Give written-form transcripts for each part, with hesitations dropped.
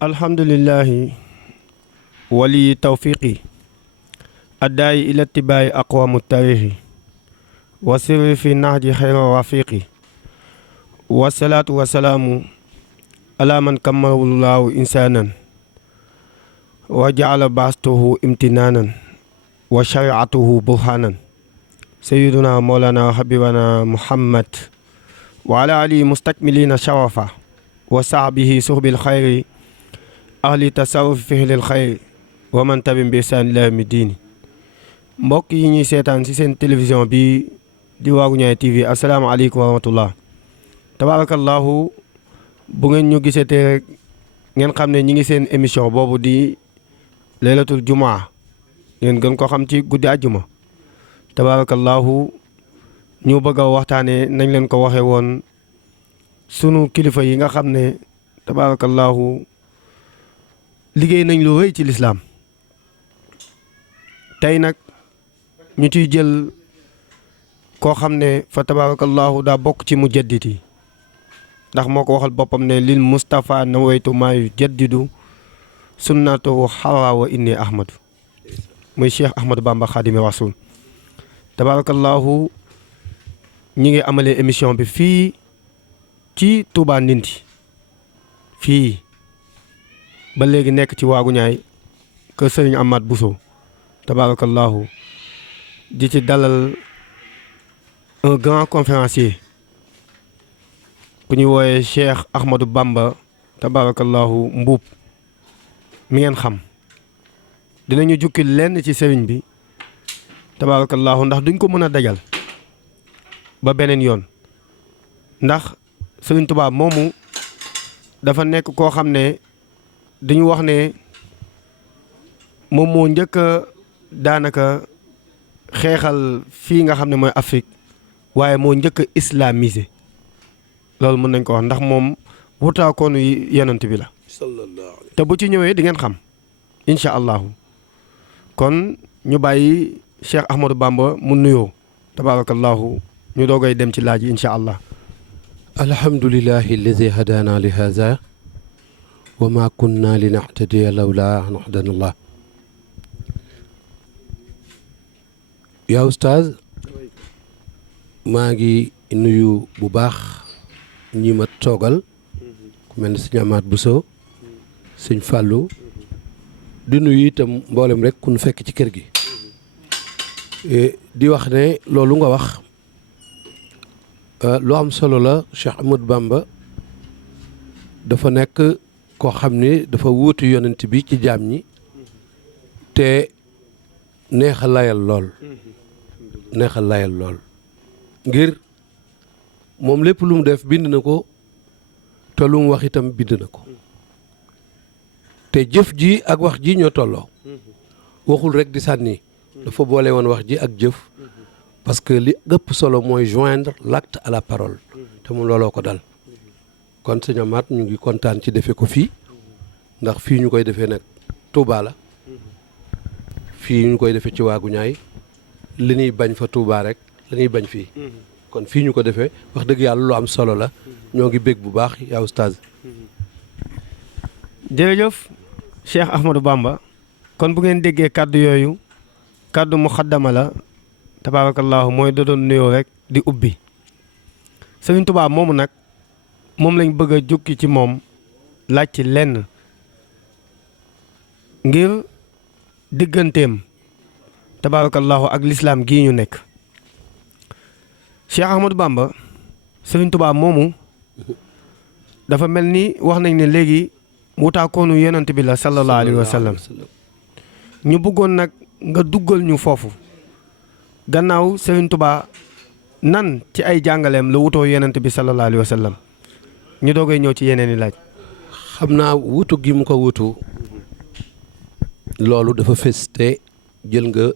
alhamdulillahi wali tawfiqi addayi ila tibayi aqwamu tarixi wa sirri fi nahji xayra rafiqi wasalaatu wasalaamu ala man kammalullahu insanan wa jaala baastuhu imtinaanan wa shariatuhu burhanan sayyiduna mawlana habibana muhammad wa ala alihi mustakmilina sharafa wa sahbihi suhbil xayri ahli tasawuf fihlil xayri wa man tabim bi ihsaan ila yawmi diini mbokk yi ñuy seetaan ci seen télévision bi di Waagu Ñaay TV asalaamaaleykum wa rahmatullah tabarakallahu bu ngeen ñu gisatee rek ngeen xam ne ñi ngi seen émission boobu di laylatul jumaa ngeen gën ko xam ci guddi àjjuma tabarakallahu ñu bëgg a waxtaane nañ leen ko waxee woon sunu kilifa yi nga xam ne tabarakallahu liggéey nañ lu rëy ci lislaam tey nag ñu ciy jël koo xam ne fa tabarakallahu daa bokk ci mujaddid yi ndax moo ko waxal boppam ne lil Mustafa nawaytu maa yu jaddidu sunnatahu xawa wa inni ahmadu muy Cheikh Ahmadou Bamba Xaadimu Rasuul tabarakallahu ñi ngi amalee émission bi fii ci Touba Ndindy fii ba léegi nekk ci Waagu Ñaay kër Sëriñ Amath Bousso tabarakallahu di ci dalal un grand conférencier ku ñuy wooyee Cheikh Ahmadou Bamba tabarakallahu Mbuub mi ngeen xam dinañu jukki lenn ci sëriñ bi tabarakallahu ndax duñ ko mën a dajal ba beneen yoon ndax Sëriñ Tuubaa moomu dafa nekk koo xam ne dañu wax ne moom moo njëkk a daanaka xeexal fii nga xam ne mooy Afrique waaye moo njëkk a islamisé loolu mën nañ ko wax ndax moom wutaakoonu yonent bi la te bu ci ñëwee di ngeen xam incha allahu kon ñu bàyyi Cheikh Ahmadou Bamba mu nuyoo tabarakallahu ñu doogay dem ci laaj yi incha allah. alhamdulillahi alladi hadana li hada wa ma kunna li nahtadiya lawla an hadana allah. yaa oustaz maa ngi nuyu bu baax ñi ma toogal ku mel ne sëñ Amath Bousso sëñ Fallou di nuyu itam mboolem rek ku nu fekk ci kër gi di wax ne loolu nga wax lu am solo la. Cheikh Ahmadou Bamba dafa nekk koo xam ni dafa wuutu yonent bi ci jaam ñi te neex a layal lool ngir moom lépp lu mu def bind na ko te lu mu wax itam bind na ko te jëf ji ak wax ji ñoo tolloo waxul rek di sànni dafa boole woon wax ji ak jëf parce que li ëpp solo mooy joindre l'acte à la parole te mu looloo ko dal kon sëñ Amath ñu ngi kontaan ci defee ko fii ndax fii ñu koy defee nag Touba la fii ñu koy defee ci Waagu Ñaay li ñuy bañ fa Touba rek la ñuy bañ fii kon fii ñu ko defee wax dëgg yàlla lu am solo la ñoo ngi bég bu baax yaa oustaz. jërëjëf Cheikh Ahmadou Bamba kon bu ngeen déggee kàddu yooyu kàddu muxaddama la tabarakallahu mooy da doon nuyoo rek di ubbi Sëriñ Tuubaa moomu nag moom lañ bëgg a jukki ci moom laaj ci lenn ngir digganteem tabarakallahu ak lislaam gii ñu nekk Cheikh Ahmadou Bamba Sëriñ Tuubaa moomu dafa mel ni wax nañ ne léegi wutaakoonu yonent bi la sallallahu alayhi wa sallam ñu bëggoon nag nga duggal ñu foofu gannaaw Sëriñ Tuubaa nan ci ay jàngaleem la wutoo yonent bi sallallahu alayhi wa sallam ñu doogay ñëw ci yeneen i laaj. xam naa wutu gi mu ko wutu loolu dafa fës te jël nga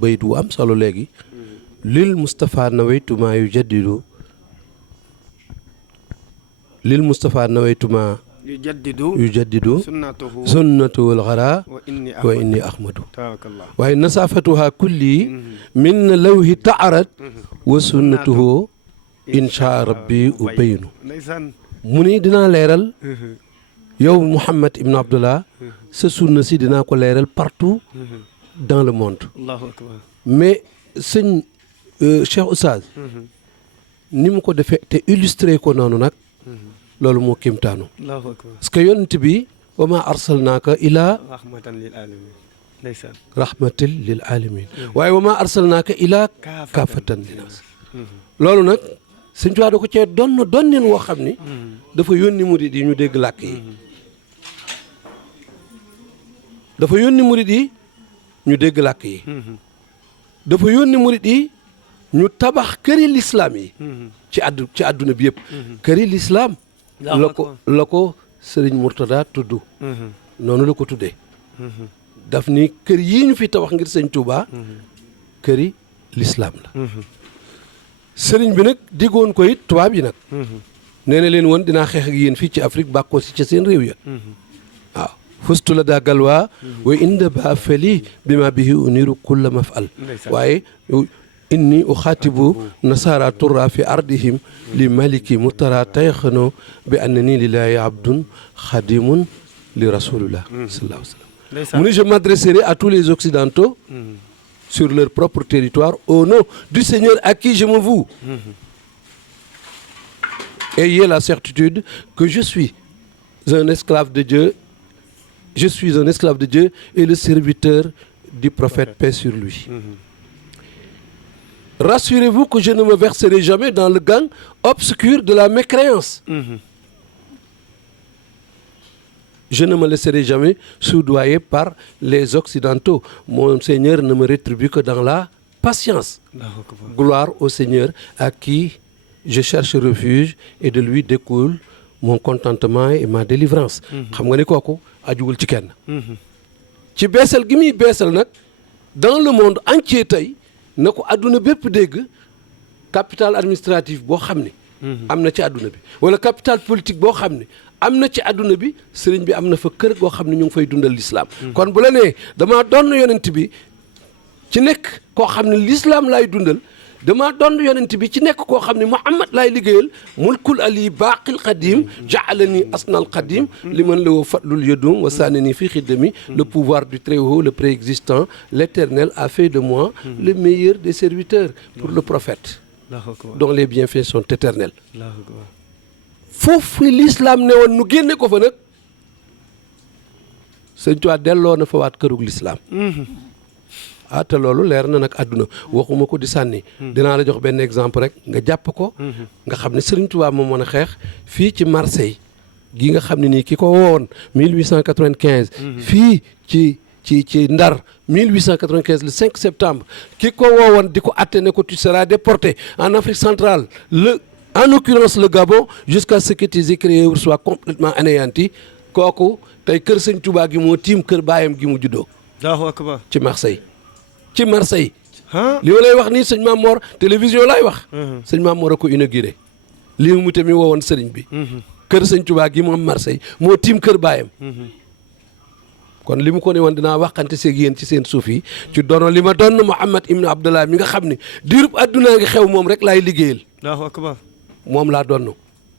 bayit wu am solo léegi lil Moustapha nawaytuma yujaddidu lil Moustapha nawaytuma yujaddidu sunnatuhu al-ghara wa inni ahmadu waaye nasafatuha kulli min lawhi ta'arat wa sunnatuhu insha rabbi ubayinu mu ni dinaa leeral yow Mouhamed Ibn Abdallah sa sunna si dinaa ko leeral partout dans le monde mais sëñ Cheikh Oustaz ni mu ko defee te illustré ko noonu nag loolu moo kéemtaanu parce que yonent bi wa ma arsalnaaka ilaa rahmatan lil alamin waaye wa ma arsalnaaka ilaa kaafatan linnaas loolu nag sëñ Tuubaa da ko cee donnin woo xam ni dafa yónni murid yi ñu dégg làkk yi dafa yónni murid yi ñu dégg làkk yi dafa yónni murid yi ñu tabax këri lislaam yi ci àdduna bi yëpp këri lislaam la ko sëriñ Murtada tudd noonu la ko tuddee daf ni kër yii ñu fi tabax ngir sëñ Tuubaa këri lislaam la sëriñ bi nag diggoon ko it tubaab yi nag nee na leen woon dinaa xeex ak yéen fii ci Afrique bàkkoo si ca seen réew ya waaw fustu la daa galwaa wa inda ba feli bi ma bihi uniru kulla mafal waaye inni uxaatibu nasara turra fi ardihim li maliki murtara tayxano bi annani lillahi abdun xadimun li rasulillah sallallahu alayhi wa sallam mu ne je m'adresserai à tous les occidentaux sur leur propre territoire au nom du Seigneur à qui je me voue. Ayez la certitude que je suis un esclave de Dieu. Je suis un esclave de Dieu et le serviteur du prophète, paix sur lui. Rassurez-vous que je ne me verserai jamais dans le gang obscur de la mécréance. Je ne me laisserai jamais soudoyer par les Occidentaux. Mon Seigneur ne me rétribue que dans la patience. Gloire au Seigneur à qui je cherche refuge et de lui découle mon contentement et ma délivrance. xam nga ni kooku ajugul ci kenn. ci beesal gi muy beesal nag dans le monde entier tey na ko adduna bépp dégg capital administratif boo xam ne. am na ci adduna bi wala capital politique boo xam ne. am na ci àdduna bi sëriñ bi am na fa kër goo xam ne ñu ngi fay dundal lislaam kon bu la nee damaa doon yonent bi ci nekk koo xam ne lislaam laay dundal damaa doon yonent bi ci nekk koo xam ne Muhammad laay liggéeyal mulkul ali baaqil qadim jaalani asnal qadim li man la woo fatlul yadum wa saanani fii xidami le pouvoir du Très-Haut le préexistant l'éternel a fait de moi le meilleur des serviteurs pour le prophète dont les bienfaits sont éternels foofu l'islam ne woon nu génne ko fa nag sëñ Tuubaa delloo na fa waat kërug l'islam te loolu leer na nag àdduna waxuma ko di sànni dinaa la jox benn exemple rek nga jàpp ko nga xam ne sëriñ Tuubaa moom mën a xeex fii ci Marseille gi nga xam ne nii ki ko woowoon 1895 fii ci Ndar 1895 le 5 septembre ki ko woowoon di ko atte ne ko tu seras déporté en Afrique centrale en l'occurrence le Gabon jusqu'à ce que tes écrits soient complètement anéantis kooku tey kër sëñ Touba gi moo tiim kër baayam gi mu juddoo. Allahu akbar ci Marseille. li ma lay wax nii sëñ Maam Mor télévision laay wax. sëñ Maam Mor a ko inauguré. lii mu tamit woowoon sëriñ bi. kër sëñ Touba gi moom Marseille moo tiim kër baayam. kon li mu ko ne woon dinaa waxante seeg yéen ci seen suuf yi ci dono li ma doon Mouhamed Ibn Abdallah mi nga xam ne diirub addunaa ngi xew moom rek laay liggéeyal. Allahu akbar moom laa donn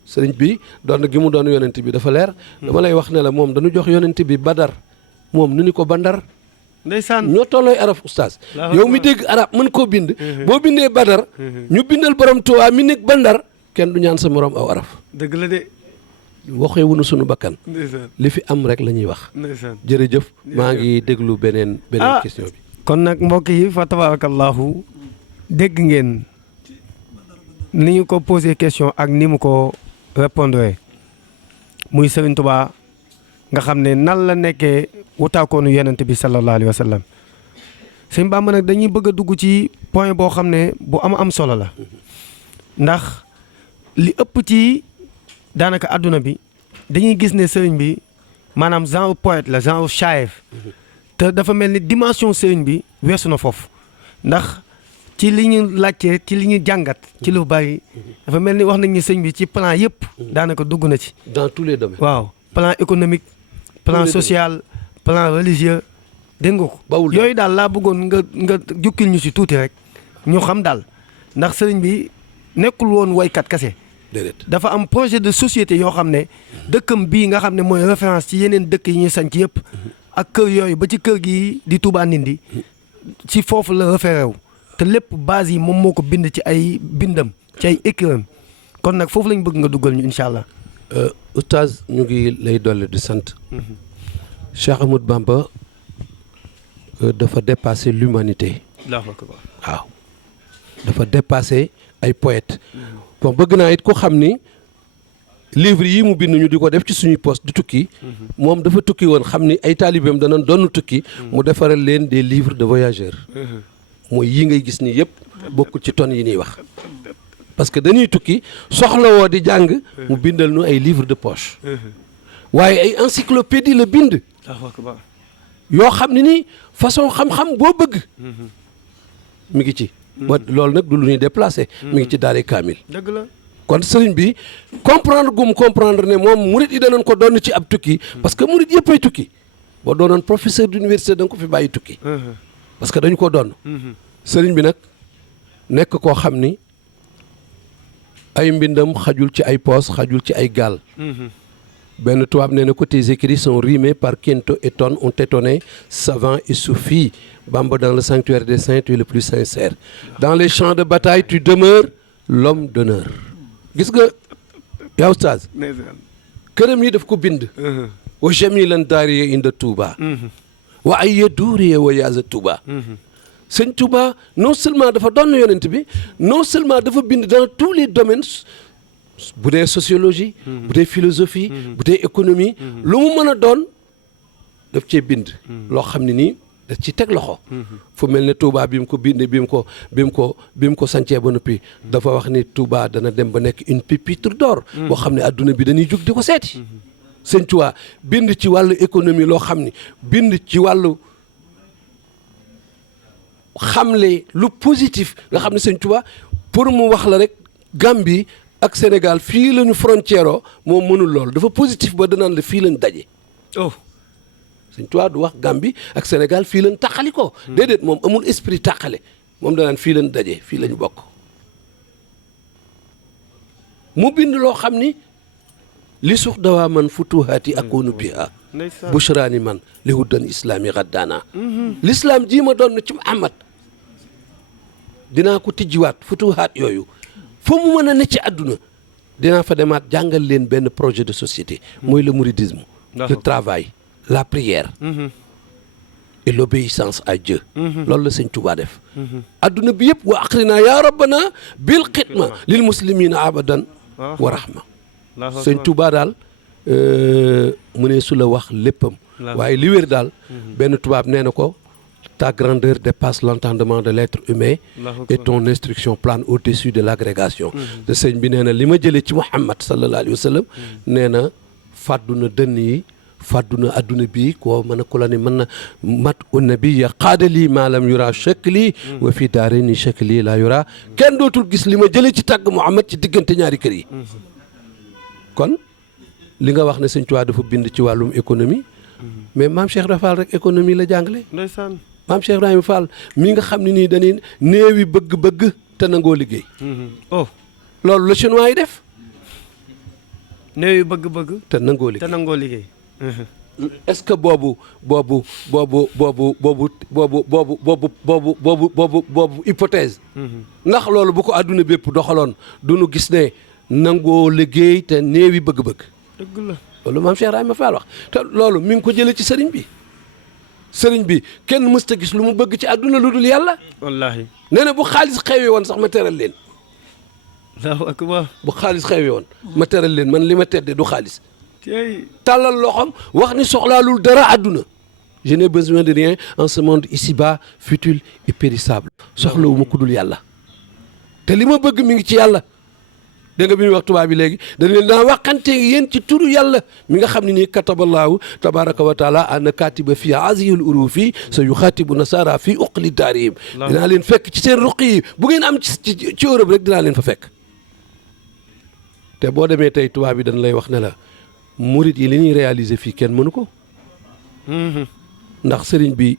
sëriñ bi donn gi mu doon yonent bi dafa leer dama lay wax ne la moom dañu jox yonent bi Badar moom nu ni ko Bandar ndeysaan ñoo tollooy arab oustaz yow mi dégg arab mën koo bind boo bindee Badar ñu bindal borom Tuubaa mi nekk Bandar kenn du ñaan sa morom aw araf dëgg la de waxee wunu sunu bakkan li fi am rek la ñuy wax jërëjëf maa ngi déglu beneen question bi kon nag mbokk yi fa tabarakallahu dégg ngeen ni ñu ko posé question ak ni mu ko répondre muy Serigne Touba nga xam ne nan la nekkee wutaakoonu yonent bi sallallahu alayhi wa sallam sëñ Bamba nag dañuy bëgg a dugg ci point boo xam ne bu am solo la ndax li ëpp ci daanaka àdduna bi dañuy gis ne sëriñ bi maanaam genre poète la genre shaa'ir te dafa mel ni dimension sëriñ bi weesu na foofu ndax ci li ñu laajte ci li ñu jàngat ci lu bari dafa mel ni wax nañ ni sëriñ bi ci plan yëpp daanaka dugg na ci. dans tous les domaines. waaw plan économique plan social plan religieux dégg nga ko. bawul yooyu daal laa bëggoon nga jukkil ñu si tuuti rek ñu xam daal ndax sëriñ bi nekkul woon woykat kese. déedéet dafa am projet de société yoo xam ne dëkkam bii nga xam ne mooy référence ci yeneen dëkk yi ñu sanc yëpp ak kër yooyu ba ci kër gi di Touba Ndindi ci foofu la référé wu te lépp base yi moom moo ko bind ci ay bindam ci ay écriram kon nag foofu lañ bëgg nga duggal ñu incha allah. Oustaz ñu ngi lay dolli di sant. Cheikh Ahmadou Bamba dafa dépasser l'humanité. waaw dafa dépasser ay poètes. bon bëgg naa it ko xam ni livre yi mu bind ñu di ko def ci suñuy poste di tukki moom dafa tukki woon xam ni ay taalibeem danañ doon tukki mu defaral leen des livres de voyageurs mooy yi ngay gis ni yëpp bokkul ci tonnes yi ñuy wax parce que dañuy tukki soxlawoo di jàng mu bindal nu ay livres de poche waaye ay encyclopédie la bind yoo xam ne ni façon xam-xam boo bëgg mi ngi ci loolu nag du lu ñuy déplacé mi ngi ci daare kaamil dëgg la kon sëriñ bi comprendre ne moom murit yi danañ ko doon ci ab tukki parce que murit yëpp ay tukki boo doonoon professeur d'université da nga ko fi bàyyi tukki parce que dañu ko doon sëriñ bi nag nekk koo xam ni ay mbindam xajul ci ay poos xajul ci ay gaal benn tubaab nee na ko tes écrits sont rimés par Quinto et Tonne ont étonné savant et soufi Bamba dans le sanctuaire des saints tu es le plus sincère dans les champs de bataille tu demeures l'homme d'honneur gis nga yaa Oustaz këram yi daf ko bind wa jamilan daariya inda Touba wa ay duuriye wa yaaza Touba sëñ Touba non seulement dafa doon yonent bi non seulement dafa bind dans tous les domaines bu dee sociologie bu dee philosophie bu dee économie lu mu mën a doon daf cee bind loo xam ne nii daf ci teg loxo fu mel ne Touba bi mu ko bindee bi mu ko sancee ba noppi dafa wax ni Touba dana dem ba nekk une pépite d'or boo xam ne adduna bi dañuy jóg di ko seeti sëñ Touba bind ci wàllu économie loo xam ne bind ci wàllu xamle lu positif nga xam ne sëñ Touba pour mu wax la rek Gambie ak Sénégal fii lañu frontière moom mënul loolu dafa positif ba danaan la fii lañ daje. oh sëñ Tuubaa du wax Gambie ak Sénégal fii lañ tàqali ko. déedéet moom amul esprit tàqale moom danaan fii lañ daje fii lañu bokk. mu bind loo xam ni li suux dawaa man futuhaati akunu biha bushraani man li huddan islaami gaddaana l'islam jii ma doon ci Muhammad dinaa ko tijjiwaat futuhaat yooyu. foo mu mën a ne ci àdduna dinaa fa demaat jàngal leen benn projet de société mooy le mouridisme le travail la prière et l'obéissance à Dieu loolu la sëñ Touba def adduna bi yëpp wa aqrina ya rabbana bil xidma lil muslimina abadan wa rahma sëñ Touba daal mu ne su la wax léppam waaye li wér daal benn tubaab nee na ko ta grandeur dépasse l'entendement de l'être humain et ton instruction plane au-dessus de l'agrégation te sëñ bi nee na li ma jëlee ci Muhammad sallallahu alayhi wa sallam nee na fàddu na dënn yi fàddu na adduna bi koo mën a ku la ne mën na mat unnabiya qaadali maalam yura shakli wa fi daarini shakli la yura kenn dootul gis li ma jëlee ci tàgg Muhammad ci diggante ñaari kër yi kon li nga wax ne sëñ Tuubaa dafa bind ci wàllum économie mais maam Cheikh Ibra Fall rek économie la jàngale ndeysaan maam Cheikh Ibrahima Fall mi nga xam ne nii dañuy néewi bëgg-bëgg te nangoo liggéey oh loolu la chinois yi def néewi bëgg-bëgg te nangoo liggéey te nangoo liggéey est-ce que boobu hypothèse ndax loolu bu ko àdduna bépp doxaloon du nu gis ne nangoo liggéey te néewi bëgg-bëgg dëgg la loolu maam Cheikh Ibrahima Fall wax te loolu mi ngi ko jëlee ci sëriñ bi kenn mësta gis lu mu bëgg ci àdduna lu dul yàlla wallaahi nee na bu xaalis xewee woon sax ma teral leen allahu akbar bu xaalis xewee woon ma teral leen man li ma tedde du xaalis tàllal loxoom wax ni soxlaalul dara àdduna je n'ai besoin de rien en ce monde ici-bas futile et périssable soxlawuma ku dul yàlla te li ma bëgg mi ngi ci yàlla dégg nga bi ñuy wax tubaab bi léegi dañ leen daa waxante yéen ci turu yàlla mi nga xam ne nii kataballaahu tabaraka wa taala ana katiba fii azihil urufi sa yu xaatibu nasara fii uqli daarihim dinaa leen fekk ci seen ruq yi bu ngeen am ci Europe rek dinaa leen fa fekk. te boo demee tey tubaab bi dañ lay wax ne la murit yi li ñuy réaliser fii kenn mënu ko. ndax sëriñ bi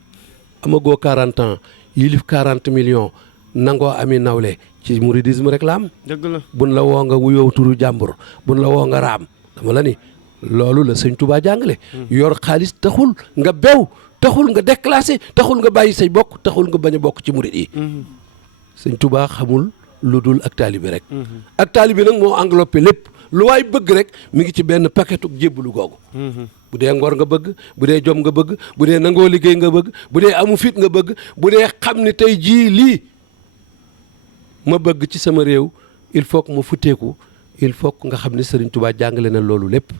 amagoo 40 ans yilif 40 millions nangoo ami nawle ci mouridisme rek la am. dëgg la buñ la woo nga wuyoo turu jàmbur buñ la woo nga raam dama la ni loolu la sëñ Touba jàngale. yor xaalis taxul nga bew taxul nga déclassé taxul nga bàyyi say bokk taxul nga bañ a bokk ci murid yi. sëñ Touba xamul lu dul ak taalibe rek. ak taalibe nag moo englobé lépp lu waay bëgg rek mi ngi ci benn paquetu jébbalu googu. bu dee ngor nga bëgg bu dee jom nga bëgg bu dee nangoo liggéey nga bëgg bu dee amu fit nga bëgg bu dee xam ni tey jii lii ma bëgg ci sama réew il faut que ma futteeku il faut que nga xam ni Serigne Touba jàngale na loolu lépp.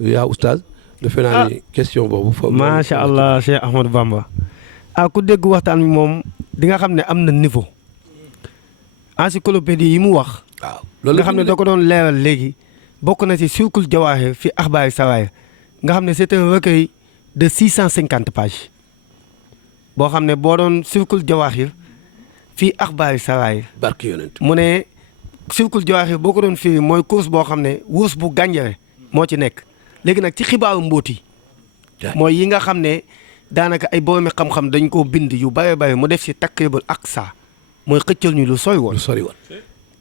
yaa oustaz defe naa ni question boobu. foofu macha allah Cheikh Ahmadou Bamba. ku dégg waxtaan bi moom di nga xam ne am na niveau. encyclopédie yi mu wax. waaw loolu nga xam ne da ko doon leeral léegi bokk na ci Silkul Jawaahir fi axbaari sawaaya nga xam ne c'est un recueil de 650 pages boo xam ne boo doon Silkul Jawaahir fii axbaari sawaaya barke yonent mu ne Silkul Jawaahir boo ko doon firi mooy course boo xam ne wurus bu gànjare moo ci nekk léegi nag ci xibaaru mbóoti mooy yi nga xam ne daanaka ay boromi xam-xam dañ koo bind yu bare bare mu def ci Takribul Aqsa mooy xëccal ñu lu sori woon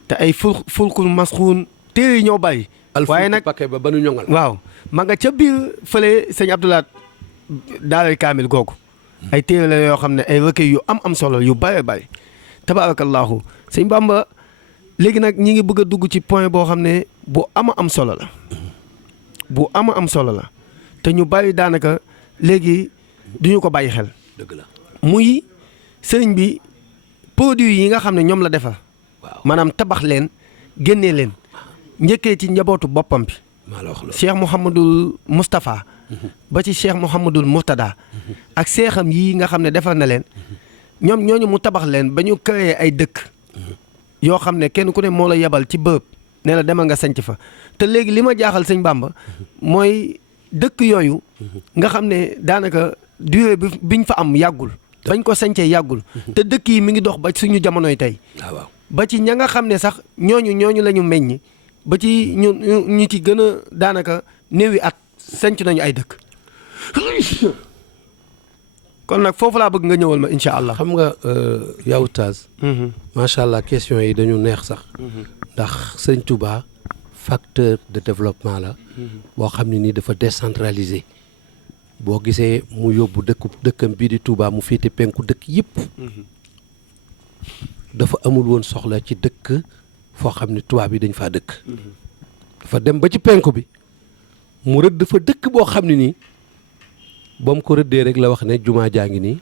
te ay fulkul masxuun téere yi ñoo bari waaye nag paquet ba nu ñongal waaw ma nga ca biir fële sëñ Abdoulaat daaray kaamil googu ay téere la yoo xam ne ay recueil yu am solo yu bare bare tabaarakallaahu sëñ Bamba léegi nag ñi ngi bëgg a dugg ci point boo xam ne bu am solo la bu am solo la te ñu bari daanaka léegi duñu ko bàyyi xel. dëgg la muy sëriñ bi produit yi nga xam ne ñoom la defar. waaw maanaam tabax leen génnee leen njëkkee ci njabootu boppam bi. maa la wax loolu Cheikh Mouhamadul Moustapha. ba ci Cheikh Mouhamadul Mourtada. ak seexam yii nga xam ne defar na leen. ñoom ñooñu mu tabax leen ba ñu créé ay dëkk. yoo xam ne kenn ku ne moo la yebal ci bërëb ne la demal nga sanc fa te léegi li ma jaaxal sëñ Bamba mooy dëkk yooyu. nga xam ne daanaka durée bi biñ fa am yàggul. bañ ko sancee yàggul. te dëkk yi mi ngi dox ba suñu jamonoy tey. waaw ba ci ña nga xam ne sax ñooñu la ñu meññ ba ci ñu ci gën a daanaka néewi at sanc nañu ay dëkk. kon nag foofu laa bëgg nga ñëwal ma incha allah. xam nga yaa oustaz macha allah question yi dañu neex sax. ndax sëñ Touba facteur de développement la. boo xam ne nii dafa décentralisé. boo gisee mu yóbbu dëkkam bii di Touba mu féete penku dëkk yëpp. dafa amul woon soxla ci dëkk foo xam ne tubaab yi dañ faa dëkk. dafa dem ba ci penku bi mu rëdd fa dëkk boo xam ne nii ba mu ko rëddee rek la wax ne jumaa jaa ngi nii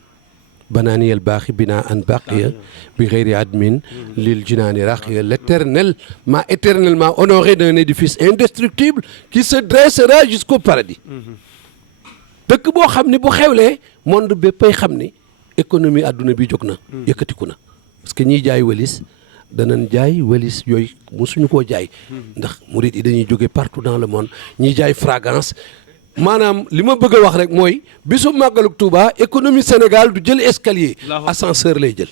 banaaniyel baaxi binaa an baqiya bi xëyri admin lil jinaani raqiya l'éternel m'a éternellement honoré d'un édifice indestructible qui se dressera jusqu'au paradis. dëkk boo xam ne bu xewlee monde béppay xam ni économie àdduna bi jóg na. yëkkatiku na parce que ñiy jaay walis danañ jaay walis yooyu mosuñu koo jaay. ndax murid yi dañuy jóge partout dans le monde ñiy jaay fragrance maanaam li ma bëgg a wax rek mooy bisu màggalug Touba économie Sénégal du jël escalier. ascenseur lay jël.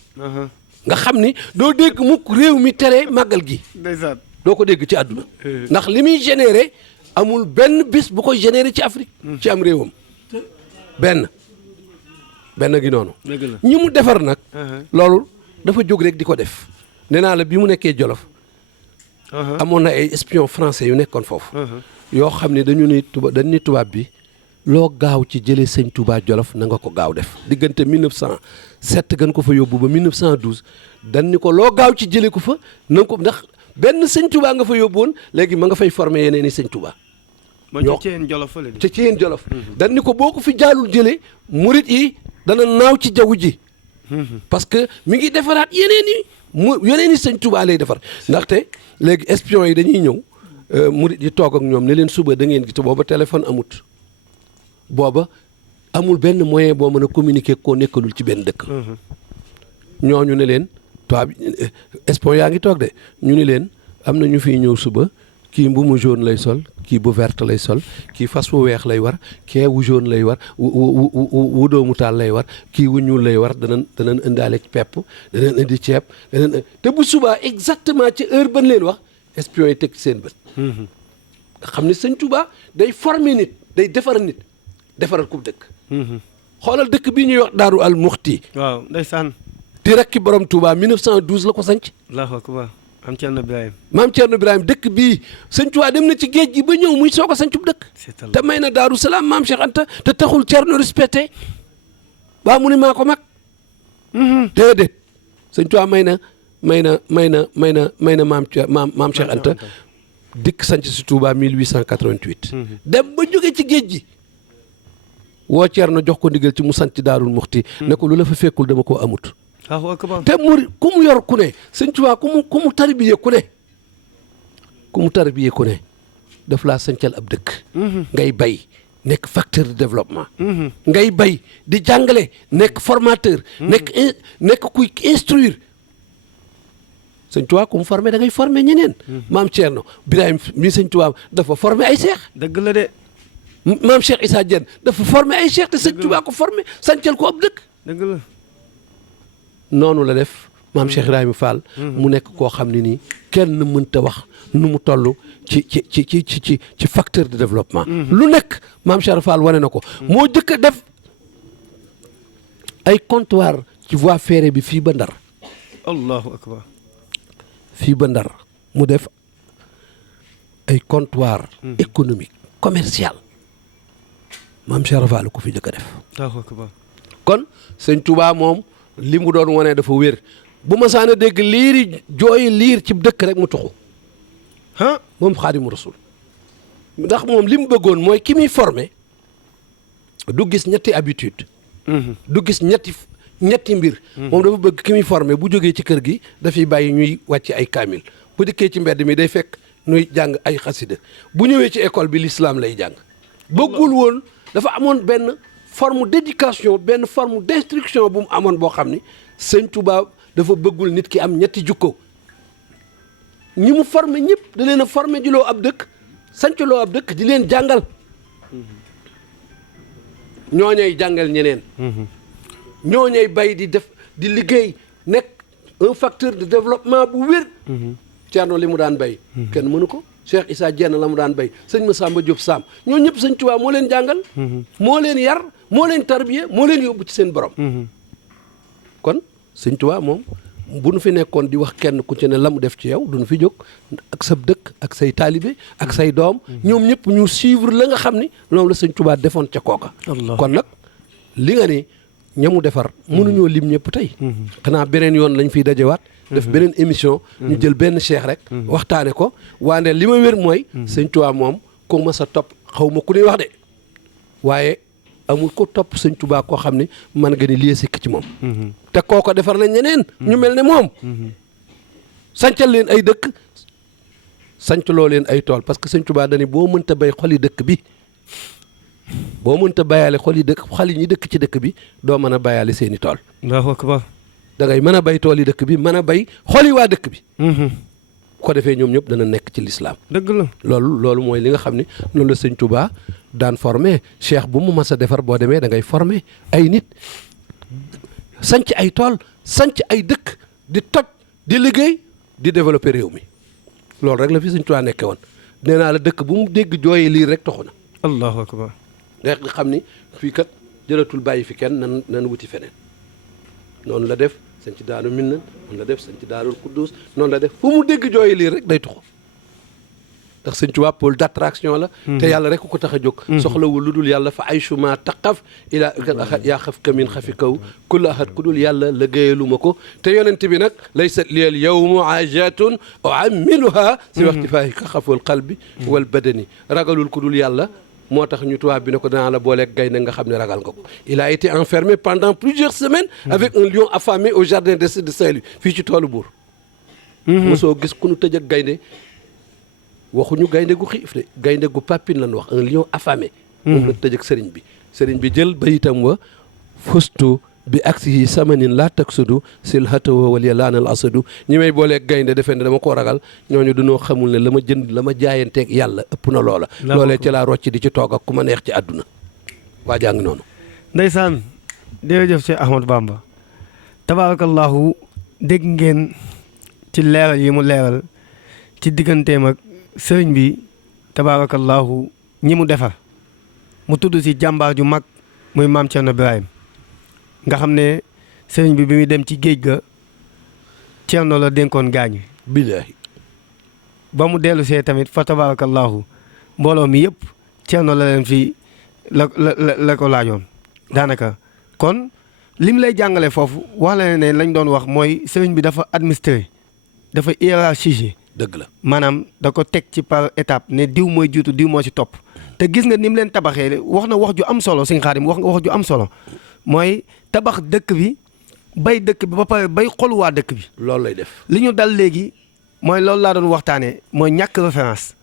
nga xam ni doo dégg mukk réew mi tere màggal gi. ndeysaan doo ko dégg ci àdduna. ndax li muy généré amul benn bis bu ko généré ci Afrique. ci am réewam. benn gi noonu. ñi mu defar nag. loolu dafa jóg rek di ko def. nee naa la bi mu nekkee Jolof. amoon na ay espion français yu nekkoon foofu. yoo xam ne dañu ni tubaab bi loo gaaw ci jëlee sëñ Touba Jolof na nga ko gaaw def diggante 1907 gën ko fa yóbbu ba 1912 dañ ni ko loo gaaw ci jëlee ko fa na nga ko ndax benn sëñ Touba nga fa yóbbu woon léegi ma nga fay former yeneen i sëñ Touba. ñoo ci yéen Jolof fële ci yéen Jolof. dañ ni ko boo ko fi jaalul jëlee murit yi dana naaw ci jaww ji. parce que mi ngi defaraat yeneen i sëñ Touba lay defar ndaxte léegi espion yi dañuy ñëw. murit yi toog ak ñoom ne leen suba da ngeen gis booba téléphone amut booba amul benn moyen boo mën a communiquer koo nekkalul ci benn dëkk. ñooñu ne leen tubaab espion yaa ngi toog de ñu ne leen am na ñu fiy ñëw suba kii mbumu jaune lay sol kii bu verte lay sol kii fas wu weex lay war kee wu jaune lay war wu doomu taal lay war kii wu ñuul lay war danañ indaale pepp danañ indi ceeb te bu subaa exactement ci heure ban leen wax espion yi teg ci seen bët nga xam ne sëñ Touba day former nit day defar nit defaral ku dëkk xoolal dëkk bii ñuy wax Daaru al Muxti waaw ndeysaan di rekki borom Touba 1912 la ko sanc allahu akbar am Cerno Birahim maam Cerno Birahim dëkk bii sëñ Touba dem na ci géej gi ba ñëw muy soog a sancub dëkk te may na Daaru Salaam maam Cheikh Anta te taxul Cerno respecté waa mu ni maa ko mag déedéet sëñ Touba may na maam Cheikh Anta dikk sanc si Touba 1888 dem ba jóge ci géej gi woo Cerno jox ko ndigal ci mu sanc Daarul Muxti ne ko lu la fa fekkul dama koo amut te ku mu yor ku ne sëñ Tuubaa ku mu tarbiye ku ne daf laa sancal ab dëkk ngay bay nekk facteur de développement ngay bay di jàngale nekk formateur nekk kuy instruire sëñ Tuubaa ku mu formé da ngay formé ñeneen maam Cerno Birahim mi sëñ Tuubaa dafa formé ay seex dëgg la de maam Cheikh Issa Diène dafa formé ay cheikh te sëñ Tuubaa ko formé sancal ko ab dëkk dëgg la noonu la def maam Cheikh Ibrahima Fall mu nekk koo xam ne nii kenn mënta wax nu mu toll ci facteur de développement lu nekk maam Cheikh Fall wane na ko moo jëkk a def ay comptoir ci voie ferrée bi fii ba Ndar allahu akbar fii ba Ndar mu def ay comptoir économique commercial maam Cheikh Fall ko fi jëkk a def allahu akbar kon sëñ Touba moom li mu doon wane dafa wér bu ma saana dégg liiri jooyi liir ci dëkk rek mu tuxu moom Xaadimu Rasuul ndax moom li mu bëggoon mooy ki muy formé du gis ñetti habitude du gis ñetti mbir moom dafa bëgg ki muy formé bu jógee ci kër gi dafay bàyyi ñuy wàcc ay kaamil bu dikkee ci mbedd mi day fekk ñuy jàng ay xasida bu ñëwee ci école bi l'islam lay jàng bëggul woon dafa amoon benn forme d'éducation benn forme d'instruction bu mu amoon boo xam ni sëñ Touba dafa bëggul nit ki am ñetti jukko ñi mu formé ñëpp da leen a formé ji loo ab dëkk sanc loo ab dëkk di leen jàngal ñooñay jàngal ñeneen ñooñay bay di def di liggéey nekk un facteur de développement bu wér Cerno li mu daan bay kenn mënu ko Cheikh Issa Diène la mu daan bay sëñ Massamba Diop Sam ñoo ñëpp sëñ Touba moo leen jàngal moo leen yar moo leen tarbiye moo leen yóbbu ci seen borom kon sëñ Touba moom bu nu fi nekkoon di wax kenn ku ci ne la mu def ci yow du nu fi jóg ak sa dëkk ak say taalibe ak say doom ñoom ñëpp ñu suivre la nga xam ni loolu la sëñ Touba defoon ca kooka kon nag li nga ni ñamu defar mënuñoo lim ñëpp tey xanaa beneen yoon lañ fiy dajewaat def beneen émission ñu jël benn cheikh rek waxtaane ko waande li ma wér mooy sëñ Touba moom ku ma sa topp xaw ma ku ne wax de waaye amul ko topp sëñ Touba koo xam ne mën nga ni lii sikk ci moom te kooko defar nañ ñeneen ñu mel ne moom sancal leen ay dëkk sancaloo leen ay tool parce que sëñ Touba dani boo mënta bay xoli dëkk bi boo mënta bayaale xol yi ñi dëkk ci dëkk bi doo mën a bayaale seeni tool Allahu akbar da ngay mën a bay tool yi dëkk bi mën a bay xoli waa dëkk bi ko defee ñoom ñëpp dana nekk ci lislaam dëgg la loolu mooy li nga xam ne noonu la sëñ Touba daan formé cheikh bu mu mas a defar boo demee da ngay formé ay nit sanc ay tool sanc ay dëkk di toj di liggéey di développer réew mi loolu rek la fi sëñ Touba nekke woon nee naa la dëkk bu mu dégg jooyee lii rek taxu na allahu akbar nga xam ni fii kat jëlatul bàyyi fi kenn nan wuti feneen noonu la def sañ ci daaru Minna noonu la def sañ ci daarul Kuddus noonu la def fu mu dégg jooyee lii rek day tuxu ndax sëñ Tuubaa pôle d'attraction la te yàlla rek ko tax a jóg soxlawul lu dul yàlla fa aychuma taqaf ila ahad yaa xaf kamin xafi kaw kullu ahad ku dul yàlla liggéeyalu ma ko te yonent bi nag laysa liyal yawmu ajatun uammiluha si waxtifaahi ka xaful qalbi wal badani ragalul ku dul yàlla moo tax ñu tubaab bi ne ko danaa la booleeg gaynde nga xam ne ragal nga ko il a été enfermé pendant plusieurs semaines avec un lion affamé au jardin de Saint-Louis fii ci toolu buur mosoo gis ku nu tëj ak gaynde waxuñu gaynde gu xiif de gaynde gu papine lañ wax un lion affamé moom la tëj ak sëriñ bi jël bayitam wa fustu bi aksi yi samanin laa taksudu sil hatawa wal laanal asadu ñi may boolee gaynde defe ne dama koo ragal ñooñu dañoo xamul ne la ma jënd la ma jaayanteeg yàlla ëpp na loola loolee ci laa rocc di ci toog ak ku ma neex ci àdduna waa jaa ngi noonu ndeysaan jërëjëf Cheikh Ahmadou Bamba tabarakallahu dégg ngeen ci leeral yi mu leeral ci digganteem ak sëriñ bi tabarakallahu ñi mu defar mu tudd si jàmbaar ju mag muy maam Thierno Birahim nga xam ne sëriñ bi muy dem ci géej ga Thierno la dénkoon gaañu billaahi ba mu dellu see tamit fa tabarakallahu mbooloo mi yëpp Thierno la leen fi la ko laajoon daanaka kon lim lay jàngale foofu wax la ne lañ doon wax mooy sëriñ bi dafa administré dafa hiérarchiser dëgg la maanaam da ko teg ci par étape ne diw mooy jiitu diw moo ci topp te gis nga ni mu leen tabaxee wax na wax ju am solo Sëñ Xaadim wax nga wax ju am solo mooy tabax dëkk bi bay dëkk bi ba pare bay xol waa dëkk bi. loolu lay def li ñu dal léegi mooy loolu laa doon waxtaanee mooy ñàkk référence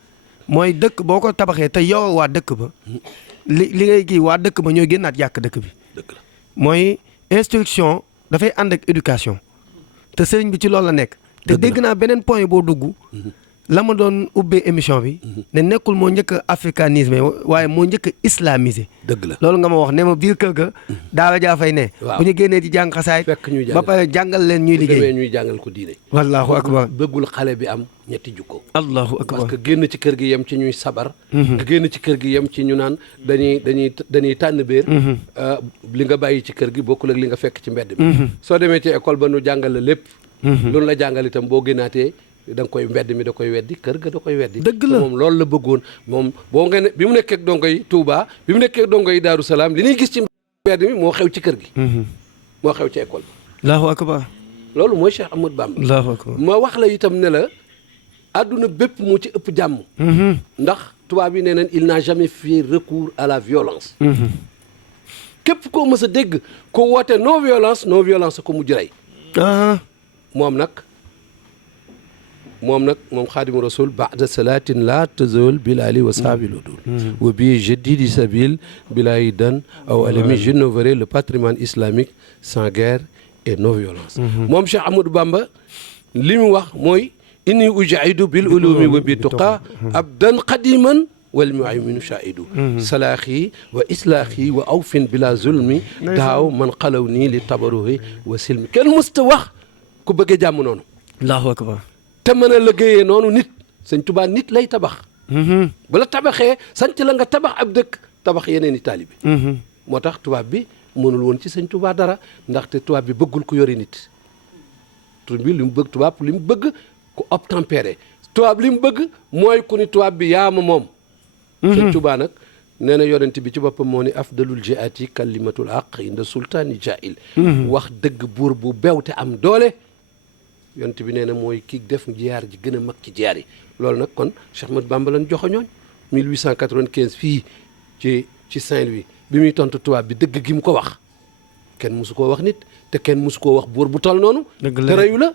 mooy dëkk boo ko tabaxee te yow waa dëkk ba li ngay kii waa dëkk ba ñooy génnaat yàq dëkk bi. dëgg la mooy instruction dafay ànd ak éducation te sëriñ bi ci loolu la nekk. te dégg naa beneen point boo dugg. la ma doon ubbee émission bi. ne nekkul moo njëkk a africanisme waaye moo njëkk a islamisé. dëgg la loolu nga ma wax ne ma biir kër ga. daara jaa fay ne. waaw bu ñu génnee di jàng xasaay. fekk ñuy jàng ba pare jàngal leen ñuy liggéey. ñuy jàngal ko diine. wallaahu akbar bëggul xale bi am ñetti jukko. allahu akbar parce que génn ci kër gi yem ci ñuy sabar. nga génn ci kër gi yem ci ñu naan dañuy tànn béer. li nga bàyyi ci kër gi bokkul ak li nga fekk ci mbedd mi. soo demee ci école ba nu jàngal la lépp. loolu la jàngal itam boo génnaatee. da nga koy mbedd mi da koy weddi kër ga da koy weddi. dëgg la moom loolu la bëggoon moom boo nga ne bi mu nekkee ak dongo yi Touba bi mu nekkee ak dongo yi Daaru Salaam li ñuy gis ci mbedd mi moo xew ci kër gi. moo xew ci école bi. allahu akbar loolu mooy Cheikh Ahmadou Bamba. allahu akbar ma wax la itam ne la àdduna bépp moo ci ëpp jàmm. ndax tubaab yi nee nañ il n'a jamais fait recours à la violence. képp koo mës a dégg ko woote non violence ko mujj rey. moom xaadimu rasul baada salatin la tazol bilali wa saabil udul wa bi jadidi sabil bilayi dan aw alami j'innoverai le patrimoine islamique sans guerre et non violence moom Cheikh Ahmadou Bamba li mu wax mooy inni ujaidu bil ulumi wa bi tuqa abdan qadiman wal mu'minu shaidu salaaxi wa islaaxi wa awfin bila zulmi daaw man xalaw nii li tabaruhi wa silmi kenn musta wax ku bëggee jàmm noonu allahu akbar te mën a liggéeyee noonu nit sëñ Tuubaa nit lay tabax. bu la tabaxee sant la nga tabax ab dëkk tabax yeneen i taalibe. moo tax tubaab bi mënul woon ci sëñ Tuubaa dara ndaxte tubaab bi bëggul ku yori nit. tubaab bi li mu bëgg tubaab li mu bëgg ku obtempéré tubaab li mu bëgg mooy ku ni tubaab bi yaa ma moom. sëñ Tuubaa nag nee na yonent bi ci boppam moo ni afdalul jihaati kalimatul haq inda sultaani jaahil. wax dëgg buur bu bew te am doole. yonent bi nee na mooy kii def jiyaar ji gën a mag ci jiyaar yi loolu nag kon Cheikh Ahmadou Bamba lañ joxoñooñ 1895 fii ci Saint-Louis bi muy tontu tubaab bi dëgg gi mu ko wax kenn musu koo wax nit te kenn musu koo wax buur bu tol noonu te reyu la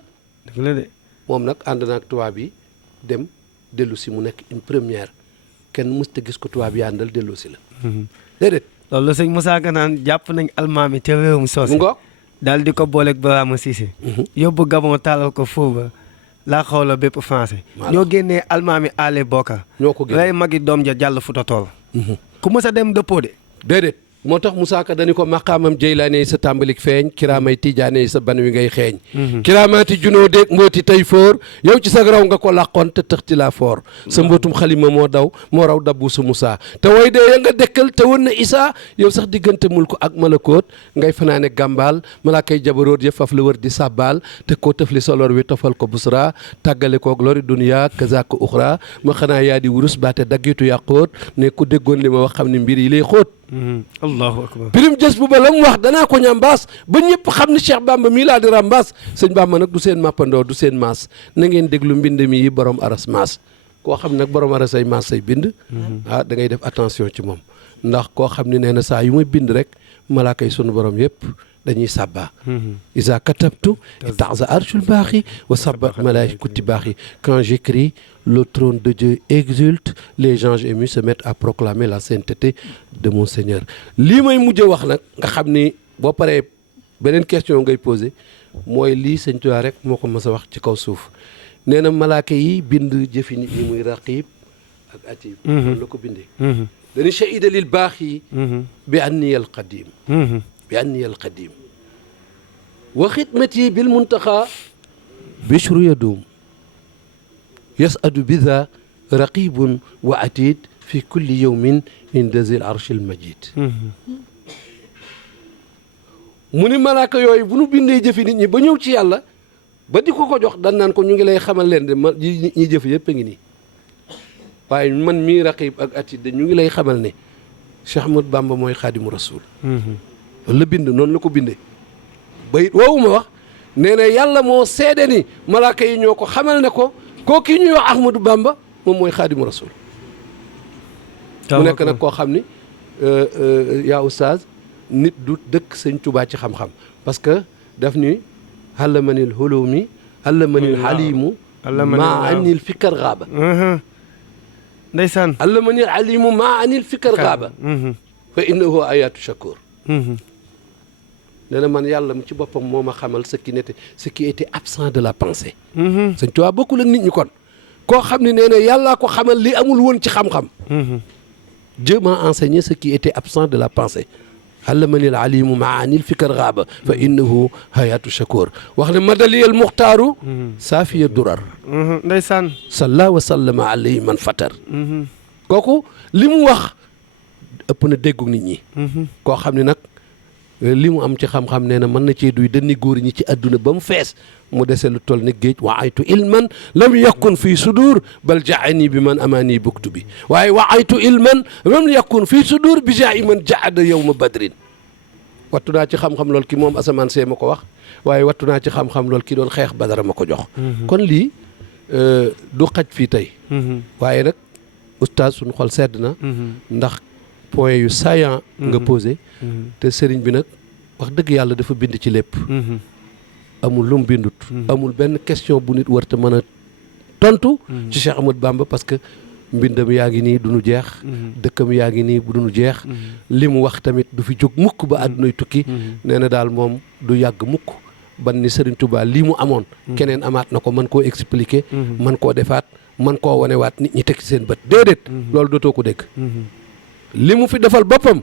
dëgg la de moom nag ànd naag tubaab yi dem dellu si mu nekk une première kenn mus te gis ko tubaab yi àndal dellu si la déedéet loolu la sëñ Moussa Ka naan jàpp nañ almaami ca réewum soose mu ngoog daal di ko booleeg Barama Cissé yóbbu Gabon taalal ko foofa laa xaw la bépp français ñoo génnee almaami ale bokka ñoo ko génne lay magi doom ja jàll Fuuta Tool ku mës a dem dëppoo de déedéet moo tax Moussa Ka dañu ko maqaamam Jeylaane sa tàmbalik feeñ kiraamay Tijaane sa ban wi ngay xeeñ kiraamaati junoo déeg mbooti tey foor yow ci sa raw nga ko làqoon te tëxti laa foor sa mbootum xalima moo raw dabbu su Moussa te way dee ya nga dekkal te won na Isaa yow sax diggante mul ko ak malakoot ngay fanaane gàmbaal malaa kay jabaroot ya faf la wër di sàbbaal te koo tëfli solor wi tofal ko busra tàggale koog lori duniya kazaka uxra ma xanaa yaa di wurus baate daggitu yàqoot ne ku déggoon li ma wax xam ne mbir yi lay xóot allahu akbar birim jës bu ba la mu wax danaa ko ñambaas ba ñëpp xam ne Cheikh Bamba mii laa di rambaas sëñ Bamba nag du seen màppandoo du seen maas na ngeen déglu mbind mi yi borom aras maas koo xam nag borom aras ay maas say bind da ngay def attention ci moom ndax koo xam ne nee na saa yu may bind rek malaaka yi sunu borom yëpp dañuy sàbba isa katabtu taza arshul baaxi wa sabba malaikuti baaxi quand j'écris le trône de Dieu exulte les anges émus se mettent à proclamer la sainteté de mon Seigneur lii may mujj wax nag nga xam ni boo paree beneen question ngay posé mooy lii sëñ Tuubaa rek moo ko mës a wax ci kaw suuf nee na malaaka yi bind jëfi nit ñi muy raqib ak atib loolu la ko bindee dañu shahida lil baax yi bi anniya al qadim bi anniya al qadim wa xidmati bil muntaxa bishru yadum yasadu bida raqibun wa atid fi kulli yawmin inda zil arshil majid mu ni malaaka yooyu bu nu bindee jëfi nit ñi ba ñëw ci yàlla ba di ko jox dan naan ko ñu ngi lay xamal leen de man ñi jëf yëpp a ngi nii waaye man mii raqib ak atid de ñu ngi lay xamal ne Cheikh Ahmadou Bamba mooy xaadimu rasul loolu la bind noonu la ko bindee bayit woowu ma wax nee na yàlla moo seede ni malaaka yi ñoo ko xamal ne ko kooku ñuy wax Ahmadou Bamba moom mooy xaadimu rasul mu nekk nag koo xam ni yaa oustaz nit du dëkk sëñ Tuubaa ci xam-xam parce que daf ni allamanil hulumi allamanil halimu maa anil fikar gaaba ndeysaan allamanil halimu maa anil fikar gaaba fa innahu ayatu shakur nee na man yàlla mu ci boppam moo ma xamal ce qui était absent de la pensée sëñ Tuubaa bokkul ak nit ñi kon koo xam ne nee na yàllaa ko xamal li amul woon ci xam-xam Dieu m'a enseigné ce qui était absent de la pensée allamanil alimu maanil fikar gaaba fa innahu hayatu shakur wax ne madaliyal muxtaaru saafiya durar ndeysaan salla wa sallama alayhi man fatar kooku li mu wax ëpp na déggu nit ñi koo xam ne nag li mu am ci xam-xam nee na mën na cee duy dënni góor ñi ci àdduna ba mu fees mu dese lu toll ni géej wa aytu ilman lam yakun fii sudur bal jaani bi man amaani buktu bi waaye wa aytu ilman lam yakun fii sudur bi jaa man jaada yawma badrin wattu naa ci xam-xam lool ki moom asamaan see ma ko wax waaye wattu naa ci xam-xam lool ki doon xeex badara ma ko jox kon lii du xaj fii tey waaye nag oustaz suñu xol sedd na ndax point yu saillant nga posé te sëriñ bi nag wax dëgg yàlla dafa bind ci lépp amul lu mu bindut amul benn question bu nit warta mën a tontu ci Cheikh Ahmadou Bamba parce que mbindam yaa ngi nii du nu jeex dëkkam yaa ngi nii du nu jeex li mu wax tamit du fi jóg mukk ba àddunay tukki nee na daal moom du yàgg mukk ban ni Serigne Touba lii mu amoon keneen amaat na ko mën koo expliquer mën koo defaat mën koo wanewaat nit ñi teg ci seen bët déedéet loolu dootoo ko dégg li mu fi defal boppam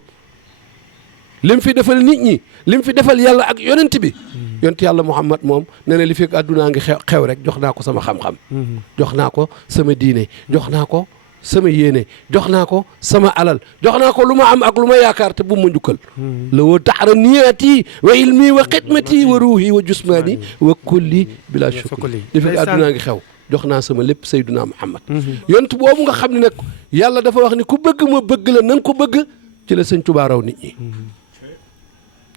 li mu fi defal nit ñi li mu fi defal yàlla ak yonent bi yonent yàlla Muhammad moom nee na li fekk àddunaa ngi xew rek jox naa ko sama xam-xam jox naa ko sama diine jox naa ko sama yéene jox naa ko sama alal jox naa ko lu ma am ak lu ma yaakaar te bu ma njukkal la woo taxara niyaati wa ilmi wa xidmati wa ruuhi wa jusmaani wa kulli bila shukri li fekk àddunaa ngi xew jox naa sama lépp Seydina Muhammad yonent boobu nga xam ne nag yàlla dafa wax ni ku bëgg ma bëgg la nan ko bëgg ci la sëñ Tuubaa raw nit ñi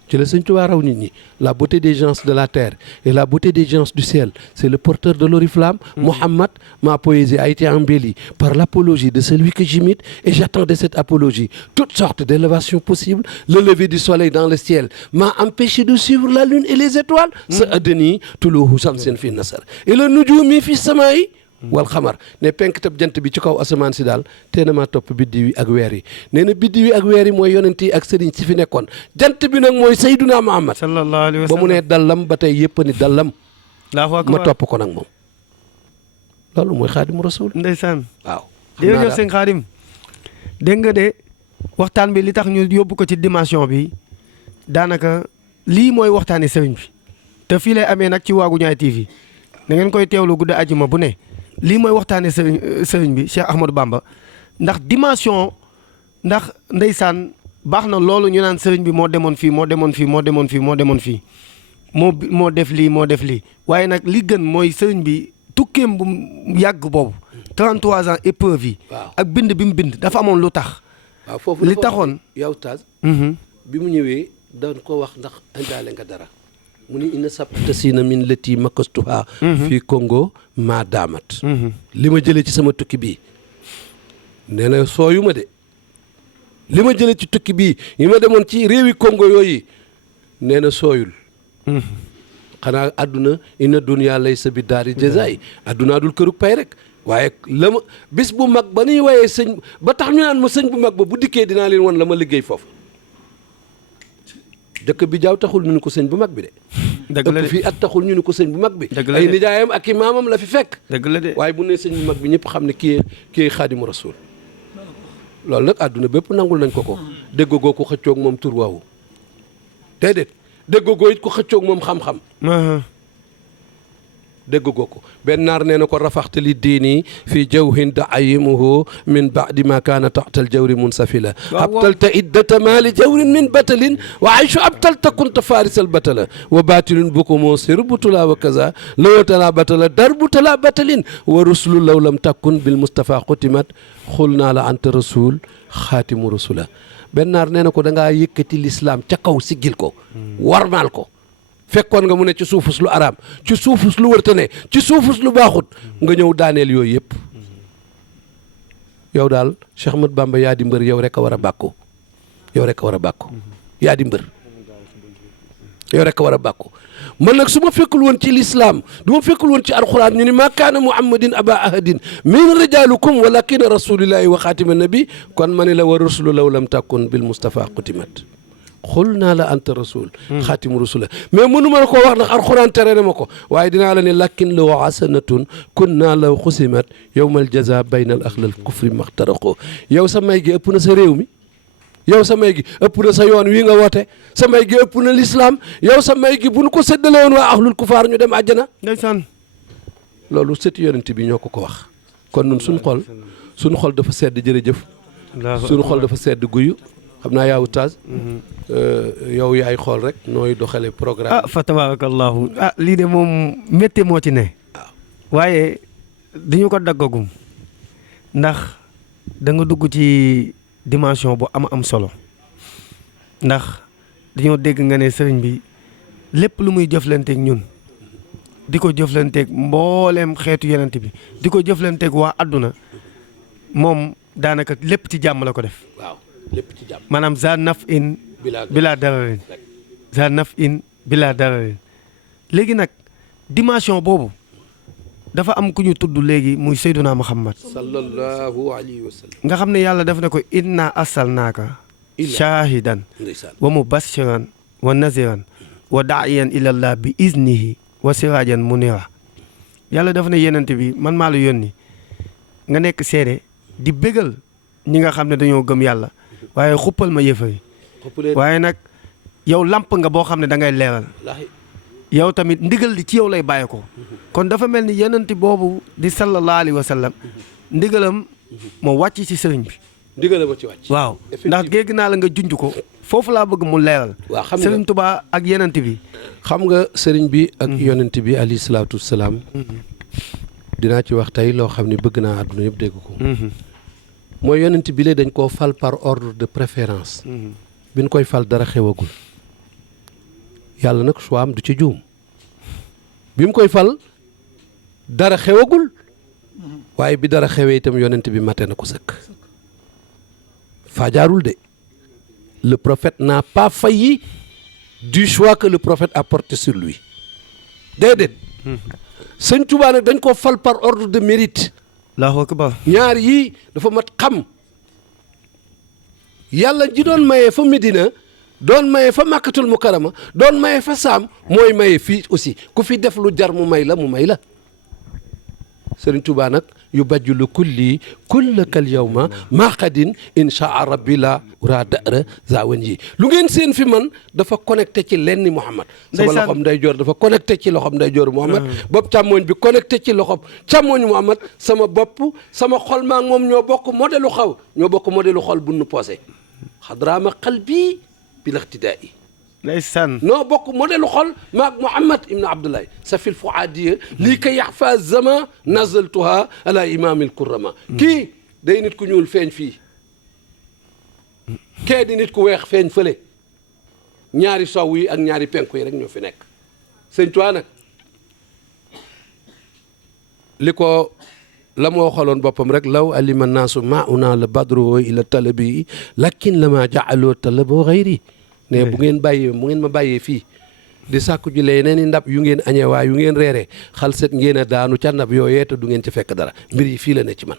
ci la sëñ Tuubaa raw nit ñi la beauté des gens de la terre et la beauté des gens du ciel c'est le porteur de l'oriflamme Muhammad. Ma poésie a été embellie par l'apologie de celui que j'imite et j'attends de cette apologie toutes sortes d'élévations possibles. Le lever du soleil dans le ciel m'a empêché de suivre la lune et les étoiles sa addanii tuluuhu shamsin fi nasar et le nujuumi fi samaa'i wal xamar ne penk tab jant bi ci kaw asamaan si daal tee na maa topp biddiw yi ak weer yi nee na biddiw yi ak weer yi mooy yonent yi ak sëriñ si fi nekkoon jant bi nag mooy Seydina Muhammad sallallahu alayhi wa sallam ba mu ne dallam ba tey yëpp ni dallam ma topp ko nag moom loolu mooy xaadimu rasul ndeysaan waaw jërëjëf sëñ Xaadim dégg nga de waxtaan bi li tax ñu yóbbu ko ci dimension bi daanaka lii mooy waxtaani sëriñ bi te fii lay amee nag ci Waagu Ñaay TV da ngeen koy teewlu guddi ajuma bu ne lii mooy waxtaane sëriñ bi Cheikh Ahmadou Bamba ndax dimension ndax ndeysaan baax na loolu ñu naan sëriñ bi moo demoon fii moo demoon fii moo demoon fii moo demoon fii moo def lii moo def lii waaye nag li gën mooy sëriñ bi tukkeem bu yàgg boobu 33 ans épreuve yi ak bind bi mu bind dafa amoon lu tax waaw foofu li taxoon yow Taz bi mu ñëwee doon ko wax ndax indaale nga dara mu ni ina sabtasina min lati makastuha fii Congo maa daamat li ma jëlee ci sama tukki bii nee na sooyu ma de li ma jëlee ci tukki bii yi ma demoon ci réewi Congo yooyu nee na sooyul xanaa àdduna ina dunya laysa bi daari jazaay àddunaa dul kërug pay rek waaye la ma bis bu mag ba nuy wayee sëñ ba tax ñu naan ma sëñ bu mag ba bu dikkee dinaa leen wan la ma liggéey foofu dëkk bi jaaw taxul ñu ni ko sëñ bu mag bi de. dëgg la de ëpp fii at taxul ñu ni ko sëñ bu mag bi. dëgg la ay de nijaayam ak i maamam la fi fekk. dëgg la de waaye bu ne sëñ bu mag bi ñëpp xam ne kii xaadimu rasul loolu nag àdduna bépp nangul nañ ko déggoo ko xëccoog moom tur waawu déedéet déggoo it ko xëccoog moom xam-xam déggoo ko benn naar nee na ko rafaxta li diini fii jawhin daayimuhu min baadi ma kaana taxtal jawri munsafila abtalta iddata maali jawrin min batalin wa aychu abtalta kunta farisal batala wa batilun bukumoo sirbutula wa kaza lawatala batala darbutala batalin wa rusulu law lam takkun bil mustafa xutimat xul naa la anta rasul xaatimu rasula benn naar nee na ko da ngaa yëkkati lislaam ca kaw siggil ko warmaal ko fekkoon nga mu ne ci suufus lu araam ci suufus lu wërta ne ci suufus lu baaxut nga ñëw daaneel yooyu yëpp yow daal Cheikh Ahmad Bamba yaa di mbër yow rek a war a bàkku yow rek a war a bàkku yaa di mbër yow rek a war a bàkku man nag su ma fekkul woon ci lislaam du ma fekkul woon ci alxuraan ñu ni maa kaana muhammadin aba ahadin min rijalukum walakina rasulillahi wa xaatima nabi kon ma ne la wa rasulu law lam takun bil mustafa qutimat xul naa la anta rasul xaatimu rasula mais mënu ma la koo wax ndax alxuraan tere na ma ko waaye dinaa la ne lakin law hasanatun kun naa law xusimat yowmal jaza bayna al axlal kufri maxtaraqo yow sa may gi ëpp na sa réew mi yow sa may gi ëpp na sa yoon wi nga woote sa may gi ëpp na lislaam yow sa may gi bu nu ko séddale woon waa axlul kufaar ñu dem àjjana ndeysaan loolu sëti yonent bi ñoo ko wax kon nun suñu xol dafa sedd jërëjëf suñu xol dafa sedd guyu xam naa yaa Oustaz yow yaay xool rek nooy doxale programme fa tabarakallahu lii de moom métti moo ci ne waaye dañu ko daggagum ndax da nga dugg ci dimension bu am solo ndax dañoo dégg nga ne sëriñ bi lépp lu muy jëflanteeg ñun di ko jëflanteeg mbooleem xeetu yenent bi di ko jëflanteeg waa àdduna moom daanaka lépp ci jàmm la ko def waaw lépp ci jàmm maanaam za naf in bilaa dararin za naf in bilaa dararin léegi nag dimension boobu dafa am ku ñu tudd léegi muy Seyduna Muhammad sallallahu alayhi wa sallam nga xam ne yàlla daf ne ko inna arsalnaaka shaahidan wa mubashiran wa naziran wa daa'iyan ilallah bi iznihi wa sirajan munira yàlla daf ne yenente bi man maa la yónni nga nekk seede di bégal ñi nga xam ne dañoo gëm yàlla waaye xuppal ma yëfa yi waaye nag yow lamp nga boo xam ne da ngay leeral yow tamit ndigal li ci yow lay bàyyi ko kon dafa mel ni yenente boobu di sallallahu alayhi wa sallam ndigalam moo wàcc ci sëriñ bi ndigalam ci wàcc waaw ndax géeg naa la nga junj ko foofu laa bëgg mu leeral waaw xam nga sëriñ Tuubaa ak yenente bi xam nga sëriñ bi ak yonent bi alayhi salaatu wasalaam dinaa ci wax tey loo xam ne bëgg naa àdduna yëpp dégg ko mooy yonent bi lee dañ koo fal par ordre de préférence bi ñu koy fal dara xewagul yàlla nag choix am du ci juum bi mu koy fal dara xewagul waaye bi dara xewee itam yonent bi mate na ko sëkk faajaarul de le prophète n'a pas failli du choix que le prophète a porté sur lui déedéet sëñ Tuubaa nag dañ koo fal par ordre de mérite Allahu akbar ñaar yii dafa mat xam yàlla ji doon mayee fa Medina doon maye fa Makkatul Mukarrama doon maye fa Saam mooy maye fii aussi ku fi def lu jar mu may la Sëriñ Tuubaa nag yu bajjulu kulli kullakal yawma maqadin inshaa rabbi la ura dara zawan yi lu ngeen seen fi man dafa connecté ci lenni Muhammad sama loxom ndeyjoor dafa connecté ci loxom ndeyjooru Muhammad bopp càmmooñ bi connecté ci loxom càmmooñu Muhammad sama bopp sama xol maa moom ñoo bokk modèlu xol bu nu posé xadraama qalbi bi laxtidaai ndeysaan noo bokk modèlu xol maag Muhammad ibn Abdullahi safil fuadiya lii ka yaxfa zama nazaltuha ala imamil kurrama kii day nit ku ñuul feeñ fii kee di nit ku weex feeñ fële ñaari sow yi ak ñaari penku yi rek ñoo fi nekk sëñ Tuubaa nag li ko la moo xoloon boppam rek law alima naasu ma una la badro ila talabi lakin lama jaaloo talabo xayri ne bu ngeen ma bàyyee fii di sàkku ji leneen i ndab yu ngeen añee waa yu ngeen reeree xal set ngeen a daanu ca ndab yooyee te du ngeen ci fekk dara mbir yi fii la ne ci man